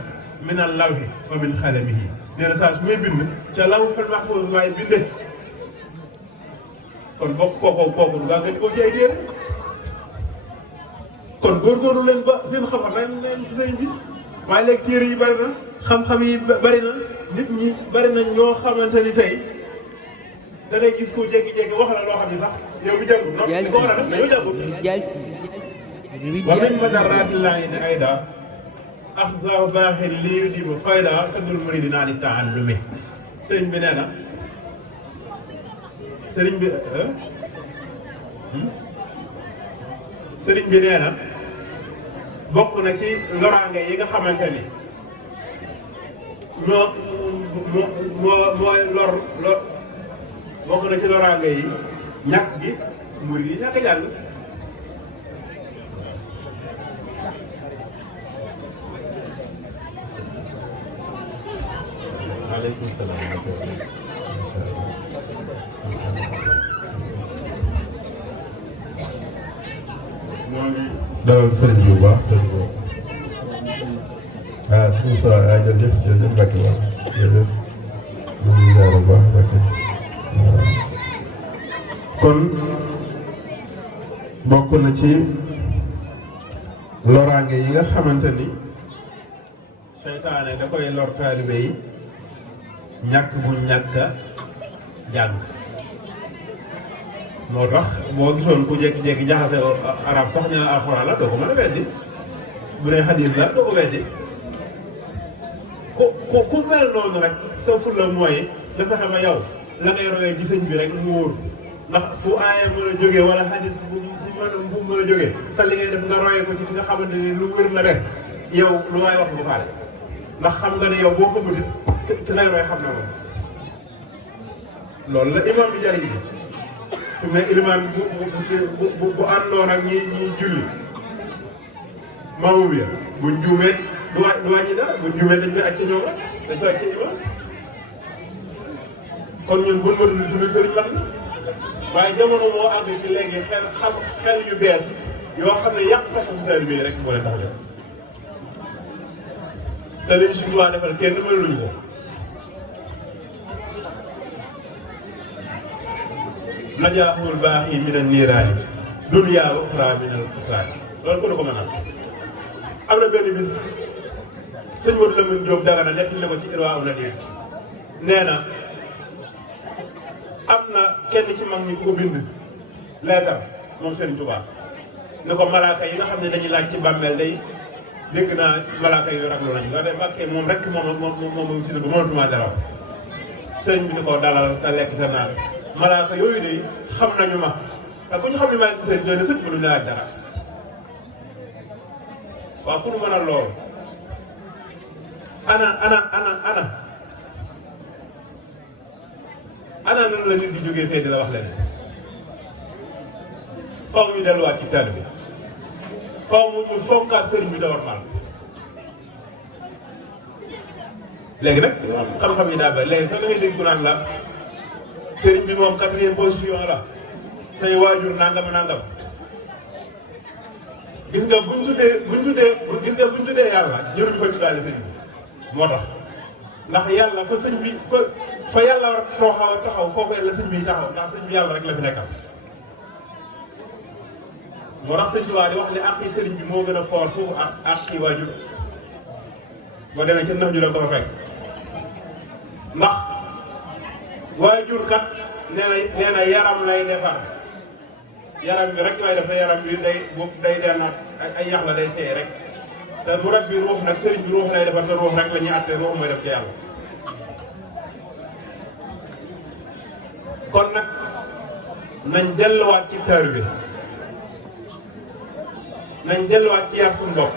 min al lawhi wa min xalamihi nee na saa su may bind ca lawhul mahfuus maay binde kon bokk kooku nga ngeen ko ci ay téere kon góorgóorlu leen ba seen xam-xam leen ci sëñ bi waaye léegi téere yi bari na xam-xam yi bari na nit ñi bari na ñoo xamante ni tey da ngay gis ko jékki-jékki wax la loo xam ne sax yow bi jàngul non li ko war a def yow jàngul wa min masarratillahi ne ayda axzaahu baaxin li yudibu fayda saddul muridi naa ni taallumi sëriñ bi nee na sëriñ bi nee na bokk na ci loraange yi nga xamante ni mooy lor bokk na ci loraange yi ñàkk gi murid yi ñàkk jàng aleykum salaam dalal sëriñ bi bu baax suñu sa jërëjëf Mbacke waaw jërëjëf ñu ngi ziar bu baax Mbacke kon bokk na ci loraange yi nga xamante ni seytaane da koy lor taalibe yi ñàkk bu ñàkk a jàng moo tax boo gisoon ku jékki-jékki jaxase arab sax ñu ne alxuraan la doo ko mën a weddi bu dee xadiis la doo ko weddi ku mel noonu rek sa fulla mooy dafa xam ne yow la ngay royee ci sëñ bi rek mu wóor ndax fu aaye mën a jógee wala xadiis bu mën a jógee te li ngay def nga royee ko ci nga xamante ni lu wér la rek yow lu waay wax bu faale ndax xam nga ne yow boo ko mënut ci lay roy xam na moom loolu la imam bi jariñ bi su ne ilimaan bu àndoon ak ñi julli maamum ya buñ juumee du wàññi dara buñ juumee dañ koy aj ci ñoom rek dañ koy aj ci imaam kon ñun buñ matul suñu sëriñ mat na waaye jamono moo àgg ci léegi xel yu bees yoo xam ne yàq façon sëriñ bi rek moo leen tax def te liñ si waa defal kenn mënuñu ko najaaxul baax yi min an-niiraani dunyaa wa uxraa min al-xusraani loolu ko ko mën a am na benn bis sëñ Modou Lamine Diop Dagana nettali ko ci Irwaa Nadim nee na am na kenn ci mag ñi ku ko bind leetar moom Sëriñ Tuubaa ne ko malaaka yi nga xam ne dañuy laaj ci bàmmeel day dégg naa malaaka yu raglu nañu nga de Mbàkke moom rek moom ci ne ba mënatuma dara sëriñ bi ni ko dalal te lekk te naan malaaka yooyu de xam nañu ma te bu ñu xam ne maa ngi si sëriñ doone sëñ bi duñu laaj dara waaw pour mën a loolu ana nan la nit di jógee fee di la wax leneen xaw ñu delluwaat ci tànn bi xaw mu ñu fonkaat sëriñ bi da war mal léegi nag xam-xam yi daa bëri léegi sax da ngay dégg ku naan la sëriñ bi moom 4e position la say waajur nangam gis nga buñ tuddee yàlla jëruñu ko tuddaale sëriñ bi moo tax ndax yàlla fa sëñ bi fa yàlla war taxaw foofu la sëñ bi taxaw ndax sëñ bi yàlla rek la fi nekkal moo tax sëñ Tuubaa di wax ne àqi sëriñ bi moo gën a foor foofu ak àqi waajur boo demee ci nax ju la ko fa fekk ndax waajur kat nee na yaram lay defar yaram bi rek lay def te yaram bi day dennaat ay yax la day seey rek te mu rab bi ruux nag sëriñ bi ruux lay defar te ruux rek la ñuy àtte ruux mooy def ci yàlla kon nag nañ delluwaat ci taalibe bi nañ delluwaat ci yar suñu bopp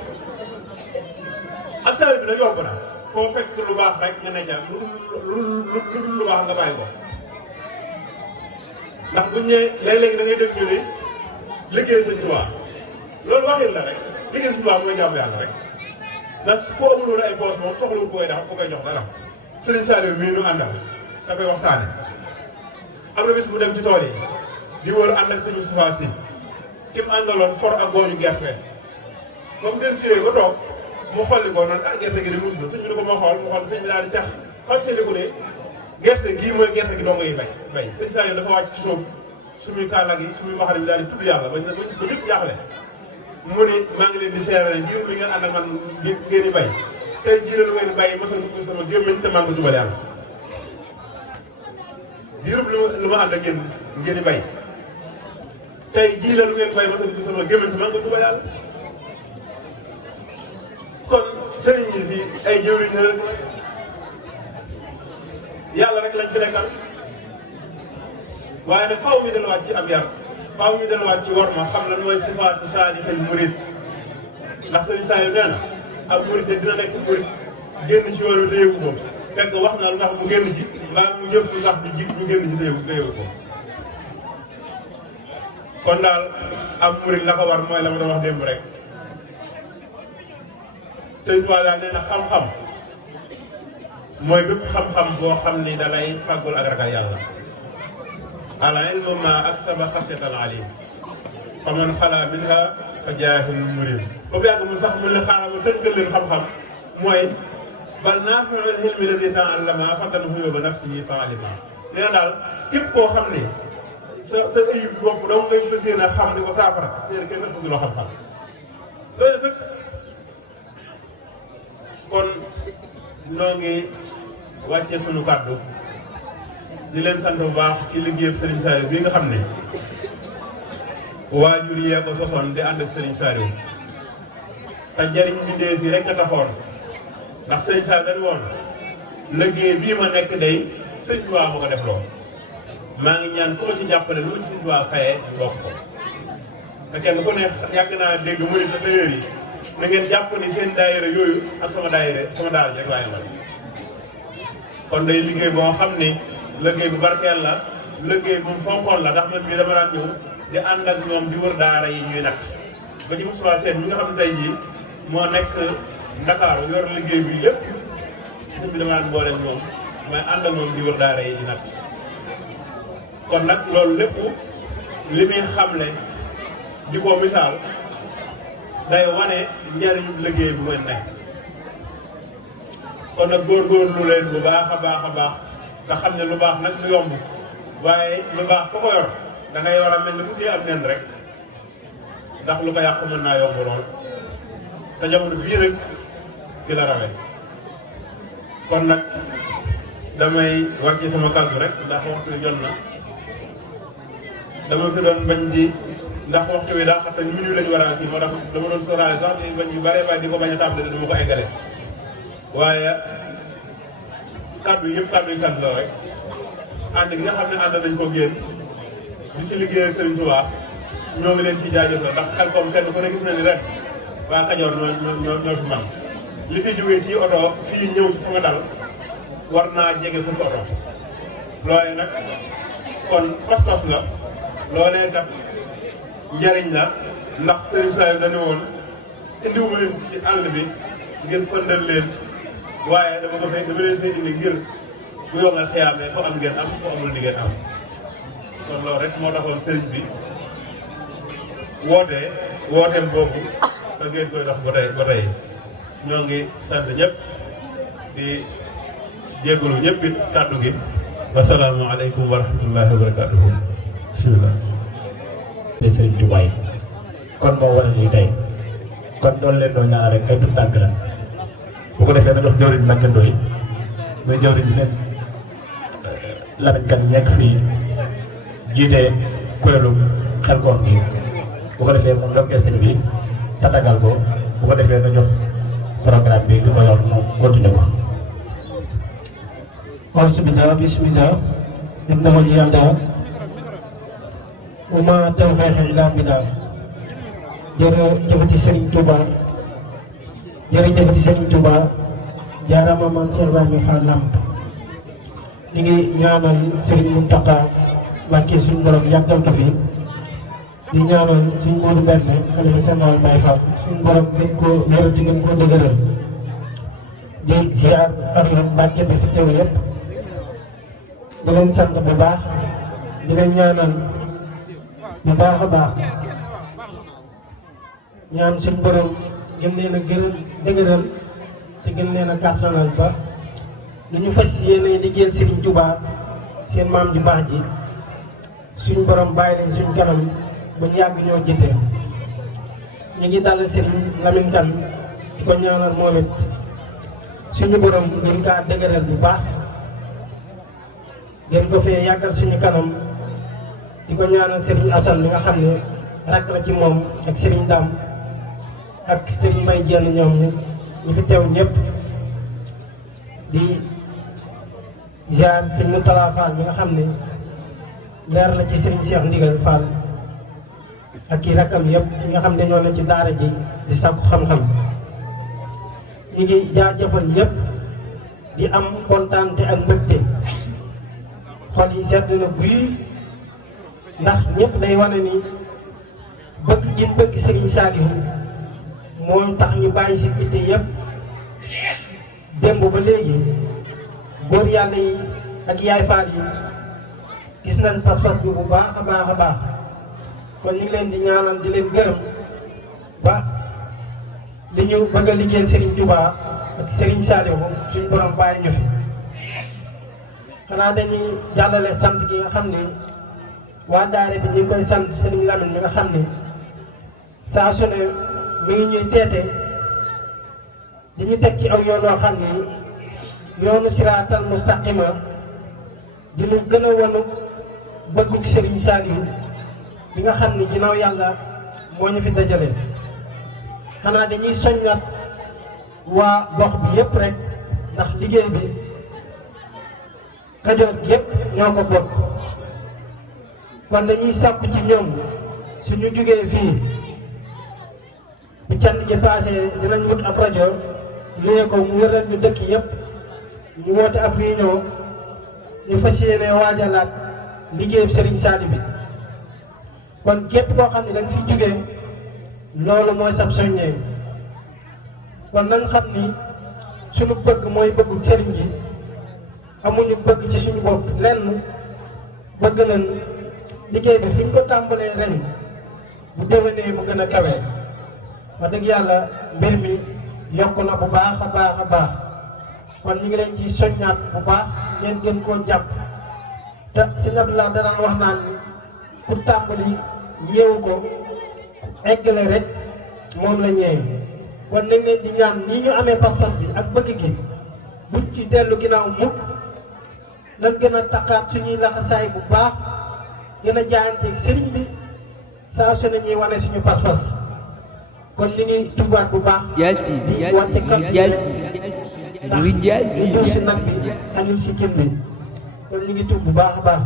ak taalibe bi nag yomb na foo fekk lu baax rek nga ne ca lu baax nga bàyyi ko ndax buñ ñëwee léeg-léegi da ngay dégg ñu ne liggéey Sëñ Tuubaa loolu waxin la rek liggéey Sëñ Tuubaa mooy jàmm yàlla rek ndax ku amul woon ay poos moom soxlawul ku koy def ku koy jox dara Sëriñ Saliou mii nu àndal da koy waxtaane am na bis mu dem ci tool yi di wër ànd ak Sëñ Moustapha Sy ki mu àndaloon for ak gooñu gerte ba mu del siwee ba toog mu xolli ko naan ah gerte gi di muus na sëñ bi ne ko ma xool mu xool sëñ bi daal di seex xam seeni ko ne gerte gii mooy gerte gi dongo yi bay sëñ Saliou dafa wàcc ci suuf suñuy kàlla gi suñuy mbaxane bi daal di tudd yàlla ba ñu ko ñëpp jaaxle mu ne maa ngi leen di seere ne jiw li ngeen ànd ak man ngeen di bay tey jii la lu ngeen di bay mos a dugg sama gémmiñ te maa ngi ko jubal yàlla diirub lu ma ànd ak ngeen di bay tey jii la lu ngeen bay mos a dugg sama gémmiñ te maa ngi ko jubal yàlla kon sëriñ yi si ay jëwriñ la yàlla rek lañ fi nekkal waaye nag faaw ñu delluwaat ci ab yar faaw ñu delluwaat ci worma xam lan mooy sifaatu saadixil murid ndax sëriñ Saliou nee na ab murid te dina nekk murid génn ci yoonu téyewu ko fekk wax na lu tax mu génn ci mbaa mu jëf lu tax di mu génn ci téyewu ko kon daal ab murid la ko war mooy la ma doon wax démb rek sëriñ Tuubaa daal nee na xam-xam mooy bépp xam-xam boo xam ni da lay fàggul ak ragal yàlla al ilmu ma aksaba xasyatal alim fa man xalaa minha fa jaahilul murid boobu yàgg mu sax mu ne xaaral ma tënkal leen xam-xam mooy bal naafiul ilmi alladi ta'allama fatan huyuba nafsihi fa alima nee na daal képp koo xam ne sa ayib bopp dong ngay fas yéene xam di ko saafara nee na kenn ëpp loo xam-xam loolu sëkk kon noo ngi wàcce sunu kàddu di leen sant bu baax ci liggéeyam Serigne Saliou bi nga xam ne waajur yee ko sosoon di ànd ak Serigne Saliou te njëriñ bindee fi rek a taxoon ndax Serigne Saliou dañu woon liggéey bii ma nekk day Sëñ Tuubaa ma ko def loo maa ngi ñaan ku ma ci jàppale lu ci Sëñ Tuubaa fayee bokk ko te kenn ku ne yàgg naa dégg muy tailleur yi na ngeen jàpp ni seen daayira yooyu ak sama daara rek waaye man kon day liggéey boo xam ni liggéey bu barkeel la liggéey bu fonkoon la ndax man mii dama daan ñëw di ànd ak ñoom di wër daara yi ñuy natt ba ci Moustapha Sène mi nga xam ne tey jii moo nekk Ndakaaru yor liggéey bi lépp sëñ bi dama daan boole ñoom may ànd ak ñoom di wër daara yi di natt kon nag loolu lépp li muy xamle di ko misaal day wane njariñu liggéey bu ngeen nekk kon nag góorgóorlu leen bu baax a baax a baax nga xam ne lu baax nag lu yomb waaye lu baax ku ko yor da ngay war a mel ni ku kii ak nen rek ndax lu ko yàq mën naa yomb lool te jamono bii rek ki la rawee kon nag damay wàcc sama kàddu rek ndax waxtu wi jot na dama fi doon bañ di ndax waxtu wi daa xam te minuit lañu war a kii moo tax dama doon sóoraale sax di bañ yu bëree bëri di ko bañ a tàmbali dama ko eggale waaye kàddu yëpp kàddu yu sant la rek ànd gi nga xam ne ànd nañ ko génn di ci liggéeyal Serigne Touba ñoo ngi leen ciy jaajëfal ndax xel comme kenn ku ne gis na ni ren waa Kajoor ñoo fi man li fi jógee ci oto fii ñëw ci sama dal war naa jege fukki oto loolee nag kon pas-pas la loolee kat njariñ la ndax Serigne Saliou dañu woon indiwuma leen ci àll bi ngir fëndal leen waaye dama leen fay indi ngir bu yombal xiyaamee ko am ngeen am ko amul ni ngeen am kon loolu rek moo taxoon sëriñ bi wooteem boobu te ngeen koy dox ba tey ñoo ngi sant ñëpp di jégalu ñëpp it kàddu gi wasalaamu aleykum wa rahmatullahi wa barakatuhu bismillah Sëriñ Tuubaa kon moo waral lii tey kon doon leen doon ñaanal rek ay tur tànk la bu ko defee na jox jawriñ Mbacke Ndoye muy jawriñ seen laminkan nekk fii jiite kuréelu Xelcom bi bu ko defee moom dokkee sëñ bi tatagal ko bu ko defee na jox programme bi di ko yor moom continué ko bismillah innahu yàlla wa ma tawfiqi illa billah jërëjëfati Serigne Touba jërëjëfati Serigne Touba jaarama man Serigne Fall Lamp ñu ngi ñaanal Serigne Mountakha Mbacké suñu borom yàggal ko fi di ñaanal suñu Modou Mbène xalifa général Baye Fall suñu borom gën koo wérati gën koo dëgëral di ziar ak Mbacké bi fi teew yëpp di leen sant bu baax di leen ñaanal bu baax a baax ñaan suñ borom gën leen a dëgëral te gën leen a kàttanal ba lu ñu fas yéene liggéeyal Serigne Touba seen maam ju baax ji suñ borom bàyyi leen suñ kanam ba ñu yàgg ñoo jëte ñu ngi dal Serigne Lamine Kane di ko ñaanal moom it suñu borom gën kaa dëgëral bu baax gën ko fee yàggal suñu kanam di ko ñaanal Serigne Assane mi nga xam ne rakk la ci moom ak Serigne Dame ak Serigne Mbaye Diène ñoom ñu fi teew ñëpp di ziar Serigne Moutala Fall mi nga xam ne leer la ci Serigne Cheikh Ndigal Fall ak kii rakkam yëpp ñi nga xam ne ñoo ne ci daara ji di sàkku xam-xam ñi ngi jaajëfal ñëpp di am kontaante ak mbëgte xol yi sedd na guy ndax ñëpp day wane ni bëgg gi bëgg Serigne Saliou mooy tax ñu bàyyi si itte yëpp démb ba léegi góor yàlla yi ak yaay faal yi gis nañ pas-pas bi bu baax a baax a baax kon ñu ngi leen di ñaanal di leen gërëm ba li ñu bëgg a liggéeyal Serigne Touba ak Serigne Saliou suñ borom bàyyi ñu fi xanaa dañuy jàllale sant gi nga xam ne waa daara bi ñu ngi koy sant Serigne Lamine mi nga xam ne saa su ne mi ngi ñuy teete di ñu teg ci aw yoon woo xam ne yoonu siraatal mustaqima di ñu gën a wanu bëggug Serigne Saliou bi nga xam ne ginnaaw yàlla moo ñu fi dajale xanaa dañuy soññat waa gox bi yëpp rek ndax liggéey bi Kajoor gi yëpp ñoo ko bokk kon dañuy sàkku ci ñoom suñu jugee fii bu cant gi passé dinañ wut ab rajo liyee ko mu wëral ñu dëkk yëpp ñu woote ab réunion ñu fas yéene waajalaat liggéeyub Serigne Saliou bi kon képp koo xam ne da nga fi jugee loolu mooy sab soññee kon nañ xam ni suñu bëgg mooy bëggu Serigne ji amuñu bëgg ci suñu bopp lenn bëgg nañ liggéey bi fi ñu ko tàmbalee ren bu déwénee mu gën a kawe wax dëgg yàlla mbir mi yokk na bu baax a baax a baax kon ñu ngi leen ci soññaat bu baax ngeen gën koo jàpp te Sëñ Abdoulaye danaan wax naan ni ku tàmbali ñëw ko eggale rek moom la ñëwee kon nañ leen di ñaan nii ñu amee pas-pas bi ak bëgg gi buñ ci dellu ginnaaw mukk nañ gën a takkaat suñuy laxasaay bu baax gën a jaayanteeg sëriñ bi saa su ne ñuy wane suñu pas-pas kon li ngi tubaat bu baax. Dial TV Dial TV Dial TV li dul si nag bi xañul si cin bi kon ñu ngi tub bu baax a baax.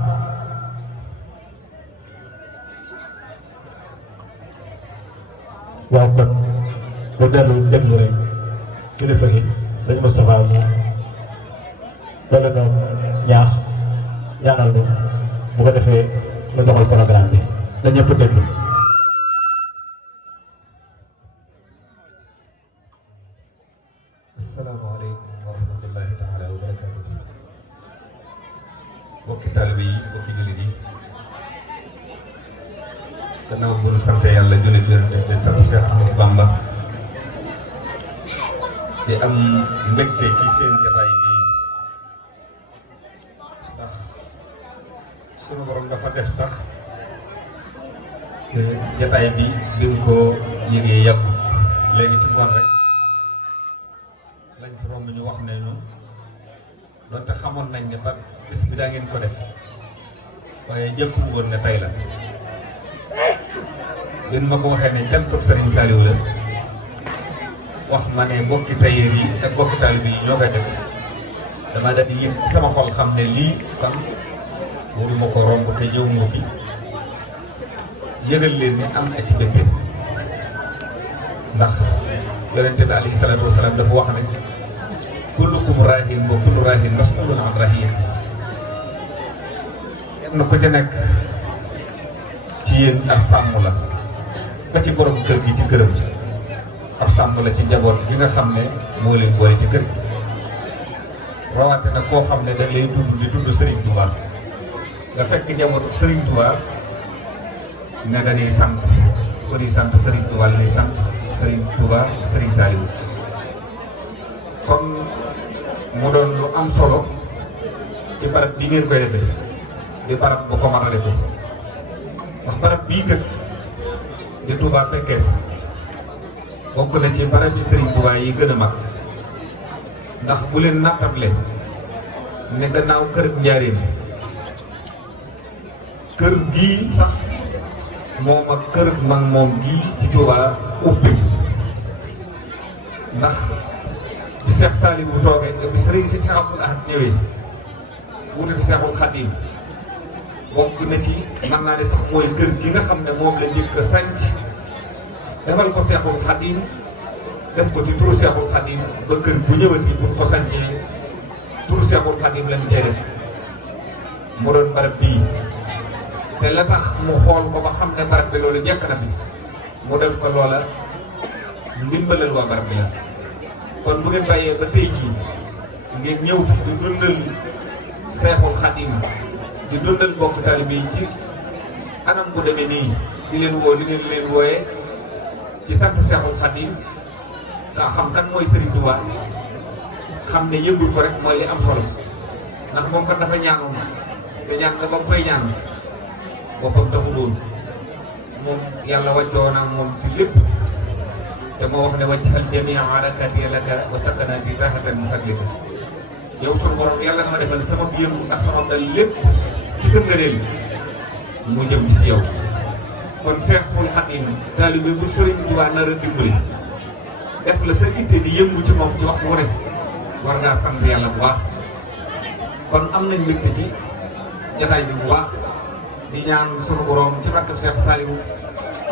waaw kon bu dellu déglu rek kilifa gi sëñ Moustapha mu loolu la ñaax ñaanal ñu bu ko defee lu doxal programme bi na ñëpp déglu. asalaamaaleykum wa rahmatullahi taala wa barakatuh. Bokki taalibe yi bokki jullit yi gannaaw bu ñu sant yàlla junne ci di sant Cheikh Ahmadou Bamba di am mbégte ci seen jataay bi ndax sunu borom dafa def sax jataay bi duñ ko yëgee yàggu léegi ci ngoon rek lañ fi romb ñu wax ne ñu donte xamoon nañ ne ba bis bi daa ngeen ko def waaye jëppul woon ne tey la gën ma ko waxee ne jantuk Serigne Saliou la wax ma ne mbokki tailleur yi ak mbokki taalibe yi ñoo koy def dama daal di yëg sama xol xam ne lii kon waruma ko romb te ñëw moo fi yëgal leen ne am na ci bëgg ndax yonente bi alayhi salaatu wasalaam dafa wax ne kullukum raahin wa kullu raahin mas'uulun an ra'iyyatihi kenn ku ci nekk ci yéen ab sàmm la ba ci borom kër gi ci këram ab sàmm la ci njaboot gi nga xam ne moo leen boole ci kër gi rawante nag koo xam ne da lay dund di dund Serigne Touba nga fekk njabootu Serigne Touba ne dañuy sant ko di sant Serigne Touba la ñuy sant Serigne Touba Serigne Saliou kon mu doon lu am solo ci barab bi ngeen koy defee di barab bu ko mën a defee ndax barab bii kat di Touba Pekes bokk na ci barab bi Serigne Touba yi gën a mag ndax bu leen nattable ne gannaaw kër Njaaréem kër gii sax moom ak kër mag moom gii ci Touba ubbi ndax bi Cheikh Saliou bu toogee bi Serigne si Cheikh Abdoul Ahad ñëwee wuute fi Cheikhul Khadim bokk na ci mën naa ne sax mooy kër gi nga xam ne moom la njëkk a sanc defal ko Cheikhul Khadim def ko ci turu Cheikhul Khadim ba kër bu ñëwati bu ko sancee turu Cheikhul Khadim lañ cee def mu doon barab bii te la tax mu xool ko ba xam ne barab bi loolu jekk na fi mu def ko loola ndimbalal waa barab bi la kon bu ngeen bàyyee ba tey jii ngeen ñëw fi di dundal Cheikhul Khadim di dundal bokk taalibe yi ci anam bu demee nii di leen woo li ngeen leen wooyee ci sant Cheikhul Khadim nga xam kan mooy Serigne Touba xam ne yëngul ko rek mooy li am solo ndax moom kat dafa ñaanoon te ñaan nga ba mu koy ñaan boppam taxu doon moom yàlla wàccoo na moom ci lépp te moo wax ne wajjal jamia harakati laka wa sakanati rahatan musaddika yow sunu borom yàlla nga ma defal sama yëngu ak sama dal lépp ci sa ngëneel mu jëm ci yow kon Cheikhul Khadim taalibe bu Serigne Touba nar a dimbali def la sa itte di yëngu ci moom ci waxtu wu ne war ngaa sant yàlla bu baax kon am nañ mbégte ci jataay bi bu baax di ñaan sunu borom ci barkeb Cheikh Saliou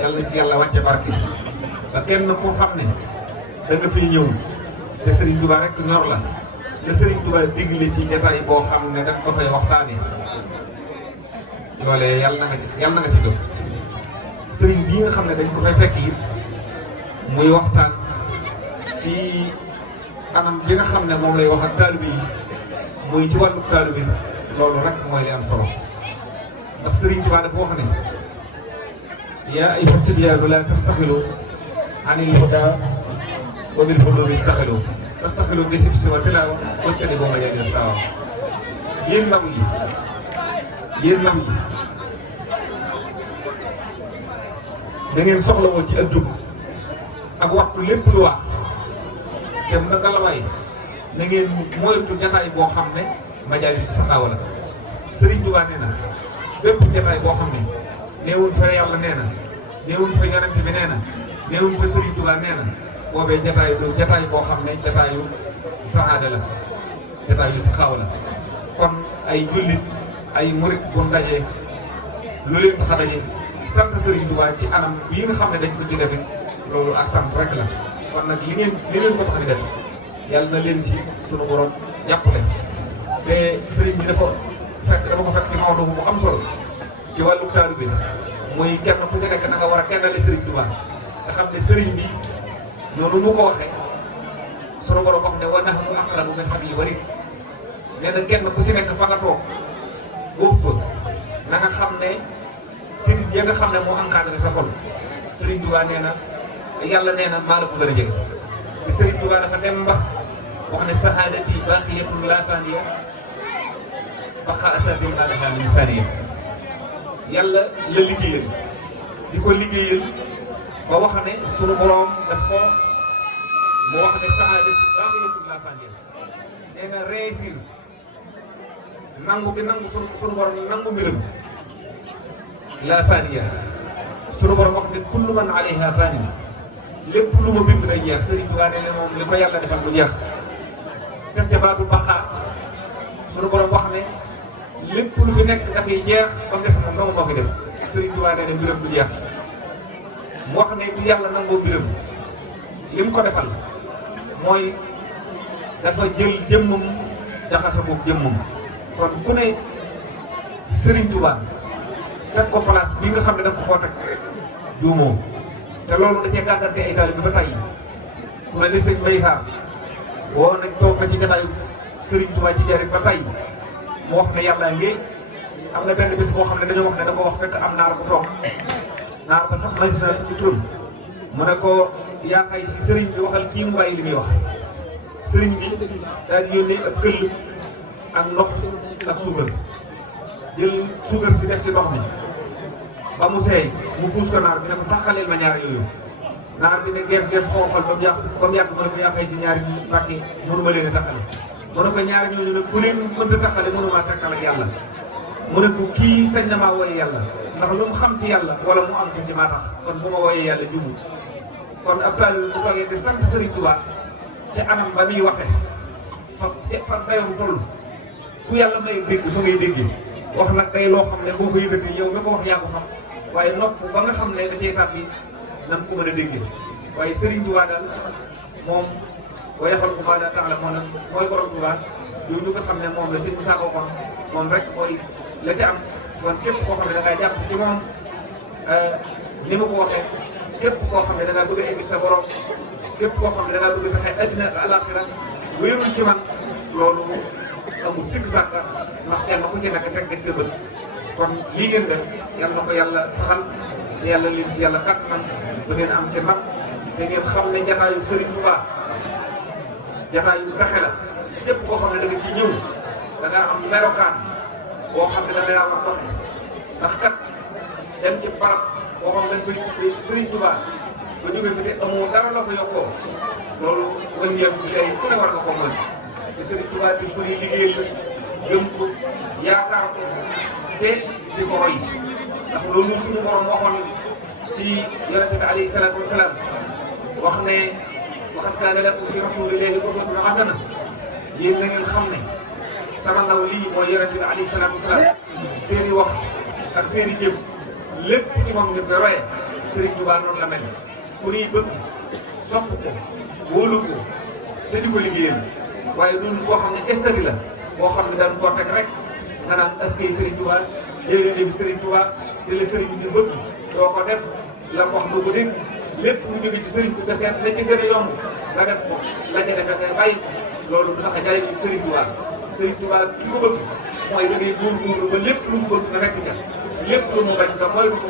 yàlla na ci yàlla wàcce barke ba kenn ku xam ne da nga fiy ñëw te Serigne Touba rek ñor la Serigne Touba digle ci jataay boo xam ne da nga ko fay waxtaanee loolee yàlla na nga ci jóg Serigne bii nga xam ne dañ ko fay fekk it muy waxtaan ci anam bi nga xam ne moom lay wax ak taalibe yi muy ci wàllu taalibe bi loolu rek mooy li am solo ndax Serigne Touba dafa wax ne yaa ayyuha sibyaanu laa tastaxilu anil hudaa wa bil huluumi istaxilu tastaxilu bil hifzi wa tilaawa wajtanibu majaalias saawa yéen ndaw yi da ngeen soxla woon ci adduna ak waxtu lépp lu wax te mu naka la waay na ngeen moytu jataay boo xam ne majaalis saxaawa la Serigne Touba nee na bépp jataay boo xam ne néewuñ fa yàlla nee na néewuñ fa yonent bi nee na néewuñ fa Serigne Touba nee na boobee jataay boo xam ne jataayu saxaada la jataayu saxaawa la kon ay jullit ay murit bu dajee lu leen tax a daje sant Serigne Touba ci anam bii nga xam ne dañ ko ci defe loolu ak sant rek la kon nag li leen ko tax di def yàlla na leen ci sunu borom jàppale te Serigne bi dama ko fekk ci Maodo bu am solo ci wàllu taalibe bi muy kenn ku ci nekk na nga war a kennale Serigne Touba nga xam ne Serigne bi noonu mu ko waxee sunu borom wax ne wa nahnu aqrabu min hablil warid nee na kenn ku ci nekk fa nga toog boobu na nga xam ne Serigne ya nga xam ne moo encadré sa xol Serigne Touba nee na yàlla nee na maa la ko gën a jege te Serigne Touba dafa dem ba wax ne sahaadati baaqiyatun laa faaniya baqa asabi maa lahaa min saaniya yàlla la liggéeyal di ko liggéeyal ba wax ne sunu borom daf ko mu wax ne sahaadati baaqiyatun laa faaniya nee na réussir nangu gi nangu sunu borom nangu mbiram laa faaniya sunu borom wax ne kullu man alayha faani lépp lu ma bind day jeex Serigne Touba ne moom li ko yàlla defal mu jeex def ca baatu baqaa sunu borom wax ne lépp lu fi nekk dafay jeex ba mu des moom dong moo fi des Serigne Touba ne mbiram du jeex mu wax ne du yàlla nangoo mbiram li mu ko defal mooy dafa jël jëmmam jaxase ko jëmmam kon ku ne Serigne Touba teg ko place bi nga xam ne daf ko koo teg juumoo te loolu da cee gàggante ay taalibe bi ba tey ku mel ni sëñ Mbaye Sarr woo nañ toog ba ci jotaayu Serigne Touba ci njëriñ ba tey mu wax ne yàlla ngi am na benn bés boo xam ne dañoo wax ne da ko wax fekk am naar bu toog naar ba sax may si na ci turam mu ne ko yaa xay si sëriñ bi waxal kii mu bàyyi li muy wax sëriñ bi daal di yónnee ak këll ak ndox ak suukar jël suukar si def ci ndox mi ba mu seey mu puus ko naar bi ne ko taxaleel ma ñaar yooyu naar bi ne gees xooxal ba mu yàq mu ne ko yaa xay si ñaari bàkki mënuma leen a taxale mu ne ko ñaari ñooñu nag ku leen mënta taxale mënumaa takkal ak yàlla mu ne ko kii sañ na maa wooye yàlla ndax lu mu xam ci yàlla wala mu am ko ci maa tax kon bu ma wooyee yàlla jumul kon ab taalibe bu toogee di sant Sëriñ Tuubaa ci anam ba muy waxe fa dayoom toll ku yàlla may dégg fa ngay déggee wax nag day loo xam ne boo ko yëkkati yow mi ko wax yaa ko xam waaye nopp ba nga xam ne da cee tàbbi nan ko mën a déggee waaye Sëriñ Tuubaa daal moom boo yaxal ko ba daa tax la moo nag mooy borom Tuubaa yow ñu ko xam ne moom la sëñ Moussa ko kon moom rek mooy la ca am kon képp koo xam ne da ngaa jàpp ci moom ni ma ko waxee képp koo xam ne da ngaa bëgg a egg sa borom képp koo xam ne da ngaa bëgg a taxee addina ak àllaaxira wéerul ci man loolu amul sikk sàkka ndax kenn ku ci nekk teg nga ci sa bët kon lii ngeen def yal na ko yàlla saxal te yàlla leen ci yàlla kattan ba ngeen am ci ndam te ngeen xam ne jataayu Sëriñ Tuubaa jataayu taxe la képp koo xam ne da nga ciy ñëw da ngaa am melokaan boo xam ne da nga yaa war doxe ndax kat dem ci barab boo xam dañ koy Sëriñ Tuubaa ba jóge fi te amoo dara la fa yokkoo loolu wala yeesu bi tey ku ne war nga ko mën te Sëriñ Tuubaa di ko liggéeyal la gëm ko yaakaar ko te di ko roy ndax loolu suñu borom waxoon ci yonente bi alayhi salaatu wa salaam wax ne laqad kaana lakum fi rasuulillaahi uswatun hasana yéen na ngeen xam ne sama ndaw lii mooy yonente bi alayhi salaatu wa salaam seen i wax ak seen i jëf lépp ci moom ngeen koy royee Sëriñ Tuubaa noonu la mel ku ñuy bëgg sopp ko wóolu ko te di ko liggéeyal waaye loolu boo xam ne estati la boo xam ne dañ koo teg rek nga naan askay Sëriñ Tuubaa léeg-léeg Sëriñ Tuubaa te la sëriñ bi ñu bëgg doo ko def la ko wax doo ko dégg lépp lu jóge ci sëriñ bi nga seet la ci gën a yomb nga def ko la ca defe nga bàyyi loolu du tax a jaay bi Sëriñ Tuubaa Sëriñ Tuubaa ki ko bëgg mooy da ngay góorgóorlu ba lépp lu mu bëgg nga nekk ca lépp lu mu bañ nga moytu ko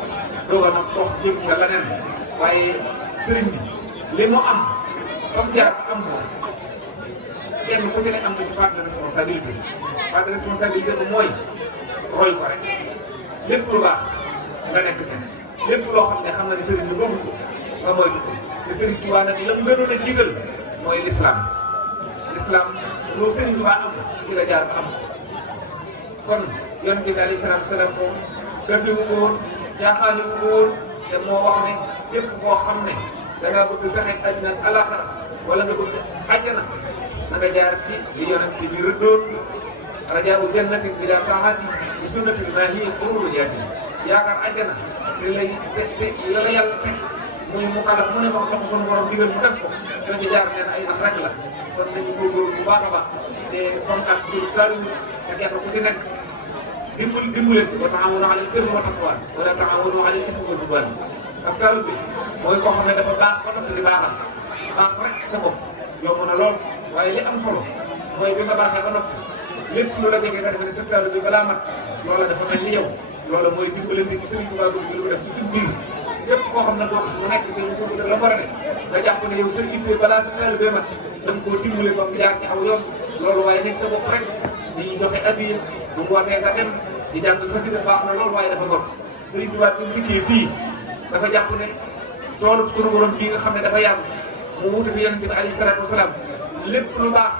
doog a nag dox jëm ca leneen waaye sëriñ bi li mu am fa mu jaar am ko kenn ku ci ne am na ci part de responsabilité part de responsabilité bi mooy roy ko rek lépp lu baax nga nekk ca lépp loo xam ne xam nga ne sëriñ bi bëgg ko nga moytu ko te Sëriñ Tuubaa nag la mu gënoon a jiital mooy l'islam loolu Sëriñ Tuubaa am ci la jaar ba am kon yonent bi alayhi salaatu wa salaam moom gëndu wu ko woon jaaxaani wu ko woon te moo wax ne képp koo xam ne da ngaa bëgg taxe àddina ak alaaxira wala nga bëgg àjjana na nga jaar ci li yonent bi rëddoon rajaa'u jannati bilaa taa'ati bi sunnati maa hiya xuruuru jaati yaakaar àjjana te lay te la la yàlla teg muy mu kalaf mu ne ma ko sunu borom digal mu def ko doo ci jaar neen ay nax rek la kon nañu góorgóorlu bu baax a baax te fonkat suñu taalibe te kenn ku ci nekk dimbaleen wa ta'aawanu alal birri wa taqwa wala ta'aawanu alal ismi wal udwaan ak taalibe bi mooy koo xam ne dafa baax ba noppi di baaxal baax rek sa bopp yomb na lool waaye li am solo mooy bi nga baaxee ba noppi lépp lu la jege nga defe ne sa taalibe bi balaa mat loola dafa mel ni yow loola mooy dimbalante ci Sëriñ Tuubaa bëgg lu ko def ci suñu biir képp koo xam ne boobu si mu nekk ci ñu ko def la war a def nga jàpp ne yow sa itte balaa sa taalibe mat da nga koo dimbale ba mu jaar ci aw yoon loolu waaye nekk sa bopp rek di joxe addiya bu mu waxee nga dem di jàng xasida baax na loolu waaye dafa gor Sëriñ Tuubaa bi mu dikkee fii dafa jàpp ne toolu sunu borom bii nga xam ne dafa yàgg mu wuute fi yonent bi alayhi salaatu wa salaam lépp lu baax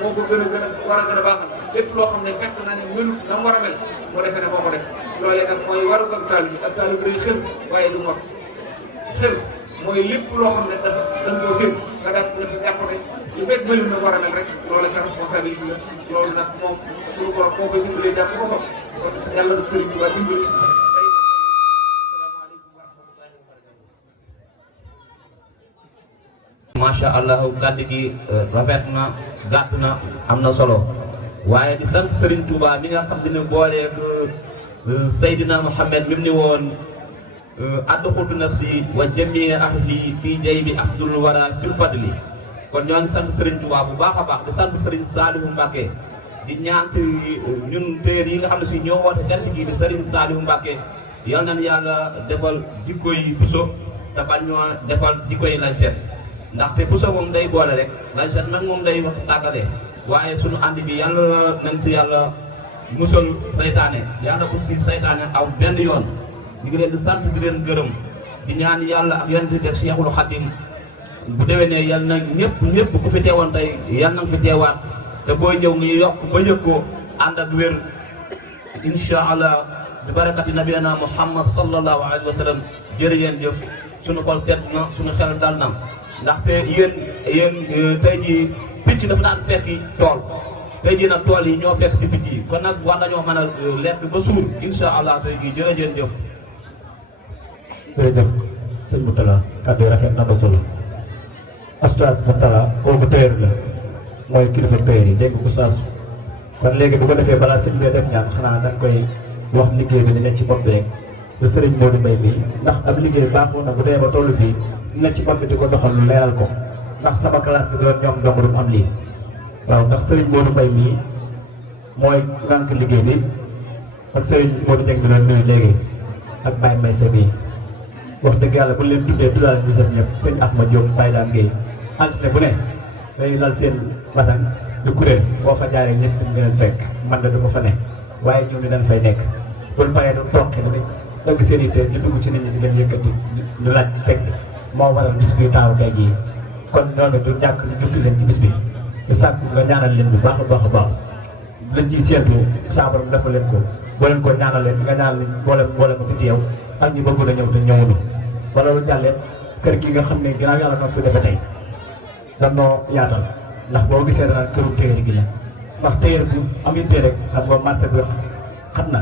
moo ko gën a war a gën a baaxal lépp loo xam ne fekk na ne mënut na mu war a mel moo defee ne moo ko def loolee nag mooy waru ak taalibe bi ak taalibe bi day xër waaye du mot xër mooy lépp loo xam ne dafa dañ koo sént nga def dafa jàpp ne lu fekk mënut na war a mel rek loolu sa responsabilité la loolu nag moom suñu borom moo koy dimbalee jàpp ko sopp kon sa yàlla du Sëriñ Tuubaa dimbali macha allah kàddu gi rafet na gàtt na am na solo waaye di sant Serigne Touba mi nga xam ne booleeg Seydina Muhammad mi mu ni woon adxultu nafsi wa jamii ahli fii jaybi afdul wara sil fadli kon ñoo ngi sant Serigne Touba bu baax a baax di sant Serigne Saliou Mbacké di ñaan si ñun téer yi nga xam ne si ñoo woote cant gi di Serigne Saliou Mbacké yal nañu yàlla defal jikko yi biso te bañ ñoo defal jikko yi lañ seet ndaxte puso moom day boole rek lacet nag moom day wax tàggale waaye sunu ànd bi yàlla nañ si yàlla musal saytaane yàlla bu si saytaane aw benn yoon ñu ngi leen di sant di leen gërëm di ñaan yàlla ak yonent bi Cheikhul Khadim bu déwénee yal na ñëpp ku fi teewoon tey yal na nga fi teewaat te booy ñëw ngi yokk ba yëg ko ànd ak wér incha allah bi barakati nabiyana Muhammad sallallahu alayhi wa sallam jërë ngeen jëf suñu xol seet na suñu xel dal na ndaxte yéen tey jii picc dafa daan fekki tool tey jii nag tool yi ñoo fekk si picc yi kon nag war nañoo mën a lekk ba suur incha allah tey jii jërë ngeen jëf. jërëjëf sëñ Moutalla kàddu yi rafet na ba solo Oustaz Moutalla kooku téer la mooy kilifa téer yi dégg nga Oustaz kon léegi bu ko defee balaa sëñ bi def ñaan xanaa da nga koy wax liggéey bi di ne ci bopp bi rek ba sëriñ Modou Mbaye mii ndax ab liggéey baaxoon na bu dee ba tollu fii ne ci bopp bi di ko doxal lu leeral ko ndax sama classe bi doon ñoom dong du am lii waaw ndax sëriñ Modou Mbaye mii mooy ngànk liggéey bi ak sëriñ Modou Dieng bi doon nuyu léegi ak Baye Maysa bii wax dëgg yàlla bu leen tuddee du daal ñu ses ñëpp sëñ Ahmad Diop Baye Dame Gueye altine bu ne dañuy lal seen basang di kuréel boo fa jaaree ñëpp nga leen fekk man de du ma fa ne waaye ñoom ñu dañ fay nekk buñ paree du toqi dañuy dëgg seen yitte ñu dugg ci nit ñi di leen yëkkati ñu laaj teg moo waral bis bi taaw tey jii kon ñooñu du ñàkk ñu jukki leen ci bis bi di sàkku nga ñaanal leen bu baax a baax a baax lañ ciy séentu saabaram dafa leen ko boo leen ko ñaanal leen nga ñaanal leen boole ma fi teew ak ñu bëgg na ñëw te ñëwuñu wala lu jàllee kër gi nga xam ne ginnaaw yàlla noonu fi defe tey danoo yaatal ndax boo gisee dana këru téere gi la ndax téere bu am yitte rek xam nga marché bi xam na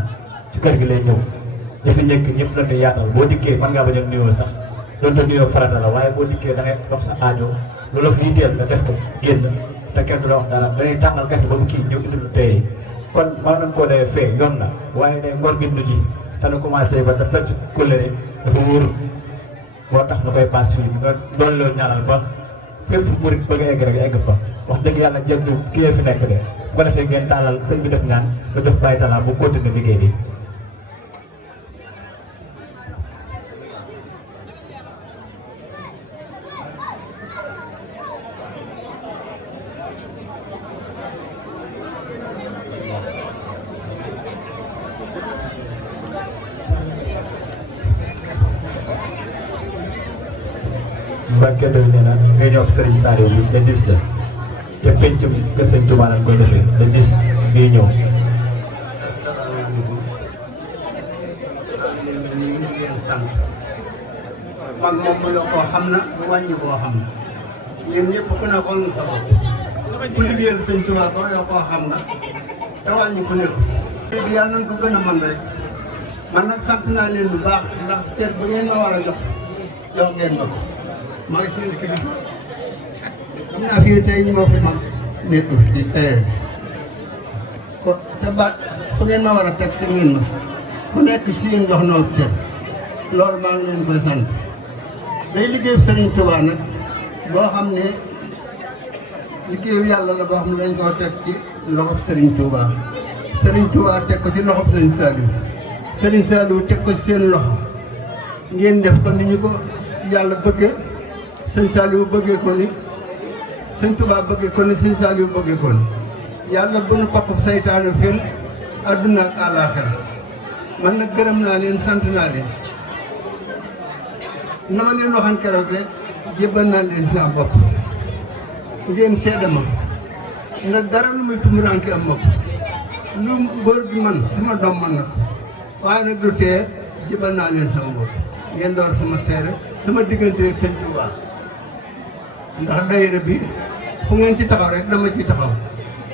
ci kër gi lay ñëw dafa ñekk ñëpp la ñuy yaatal boo dikkee mën ngaa bañ a nuyoo sax doonte nuyoo farata la waaye boo dikkee da ngay dox sa aajo loolu fi yitteel nga def ko génn te kenn du la wax dara dañuy tàngal kese ba mu kii ñëw indi lu téere kon mën nañ koo dee fee yoon na waaye day ngor gi nu ji te nu commencé ba te fecc kóllëre dafa wóorul moo tax ñu koy paas fii nga doon loolu ñaanal ba fépp fu murit bëgg a egg rek egg fa wax dëgg yàlla jëg ñu kii fi nekk de bu ko defee ngeen tàllal sëñ bi def ñaan nga def bàyyi talaa bu continuer liggéey bi Mbacke doy nee na nga ñëw ak Serigne Saliou bi le 10 la te pencum kër Sëñ Tuubaa lañ koy defee le 10 ngay ñëw. mag moom bu yokkoo xam na bu wàññi koo xam na yéen ñëpp ku ne xool nga sa bopp ku liggéeyal Sëñ Tuubaa boo yokkoo xam nga te wàññi ku nekk. léegi yàlla nañ ko gën a mën rek man nag sant naa leen bu baax ndax ceeb bu ngeen ma war a jox ngeen ma ko. maa ngi seen kilifa xam naa fii tey ñu moo fi mag nekk ci tey ko sa baat fu ngeen ma war a teg te ngeen ma ku nekk si yéen jox na ceeb loolu maa ngi leen koy sant day liggéeyu Serigne Touba nag boo xam ne liggéeyu yàlla la boo xam ne dañ koo teg ci loxob Serigne Touba Serigne Touba teg ko ci loxob Serigne Saliou Serigne Saliou teg ko ci seen loxo ngeen def ko ni ñu ko yàlla bëggee sëñ Saliou bëggee ko ni sëñ Touba bëggee ko ni sëñ Saliou bëggee ko ni yàlla bu nu pakku saytaanu fenn adduna ak àllaaxira man nag gërëm naa leen sant naa leen na ma leen waxan keroog rek jébbal naa leen sama bopp ngeen seede ma ndax dara lu muy tumuraanke am bopp lu góor gi man sama doom man nag waaye nag du tee jébbal naa leen sama bopp ngeen door sama seere sama diggante ak sëñ Touba ndax daayira bi fu ngeen ci taxaw rek dama ciy taxaw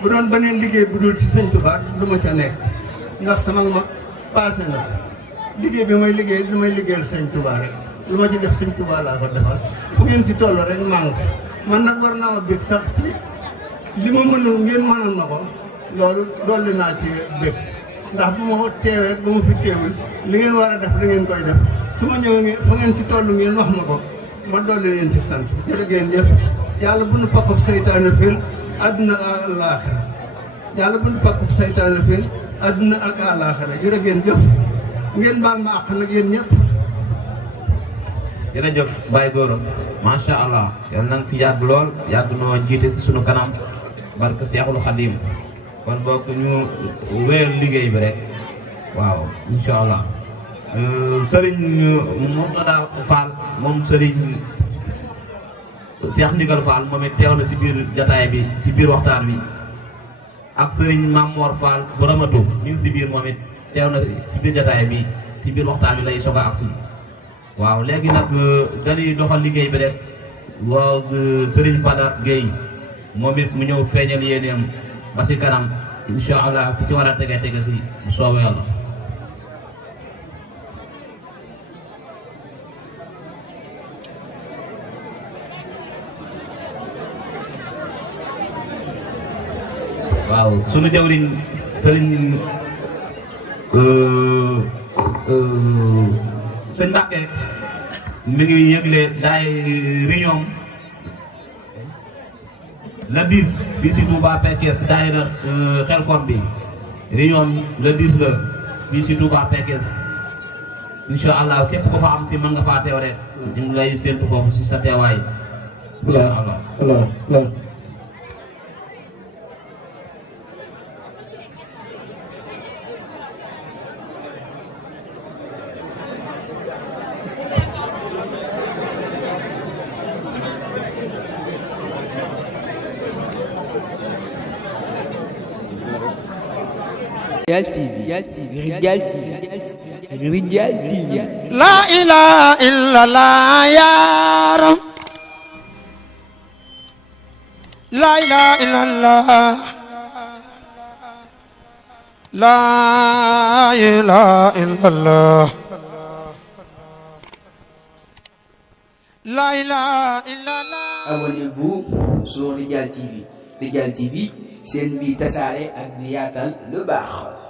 bu doon beneen liggéey bu dul ci sëñ Touba du ma ca nekk ndax sama ma passé na liggéey bi mooy liggéey du may liggéeyal sëñ Touba rek lu ma ci def sëñ Touba laa ko defal fu ngeen ci toll rek maa ngi man nag war naa ma bég sax ci li ma mënul ngeen mënal ma ko loolu dolli naa ci bég ndax bu ma teewee bu ma fi teewul li ngeen war a def da ngeen koy def su ma ñëwee ngeen fu ngeen ci toll ngeen wax ma ko ma dolli leen ci sant jërë ngeen jëf yàlla bu nu pakkub saytaane fil àdduna ak àllaaxira yàlla bu nu pakkub saytaane fil àdduna ak àllaaxira jërë ngeen jëf ngeen baal ma àq nag yéen ñëpp jërëjëf Baye Gora macha allah yal na nga fi yàgg lool yàgg noo jiite si sunu kanam barke Seexul Xadim kon bokk ñu wéyal liggéey bi rek waaw incha allah Serigne Mourtada Fall moom Serigne Cheikh Ndigal Fall moom it teew na si biir jataay bi si biir waxtaan wi ak Serigne Mamor Fall bu Ramatu ñu ngi si biir moom it teew na si biir jataay bi si biir waxtaan wi lay soog a agsi waaw léegi nag dañuy doxal liggéey bi rek waaw Serigne Pada Gueye moom it mu ñëw feeñal yéeneem ba si kanam incha allah fi si war a tege si bu soobee yàlla. waaw sunu jawriñ Serigne sëñ Mbàkke mi ngi yëgle daay réunion le 10 fii si Touba Pekes daayira Xelkom bi réunion le 10 la fii si Touba Pekes incha allah képp ko fa am si mën nga faa teew rek ñu ngi lay séntu foofu si sa teewaay incha allah. Rijal TV. La ilaha illallah ya Rab. La ilaha illallah. La ilaha illallah. La ilaha illallah. Abonnez-vous sur Rijal TV. Rijal TV, c'est une vie tasaare ak di yaatal lu baax.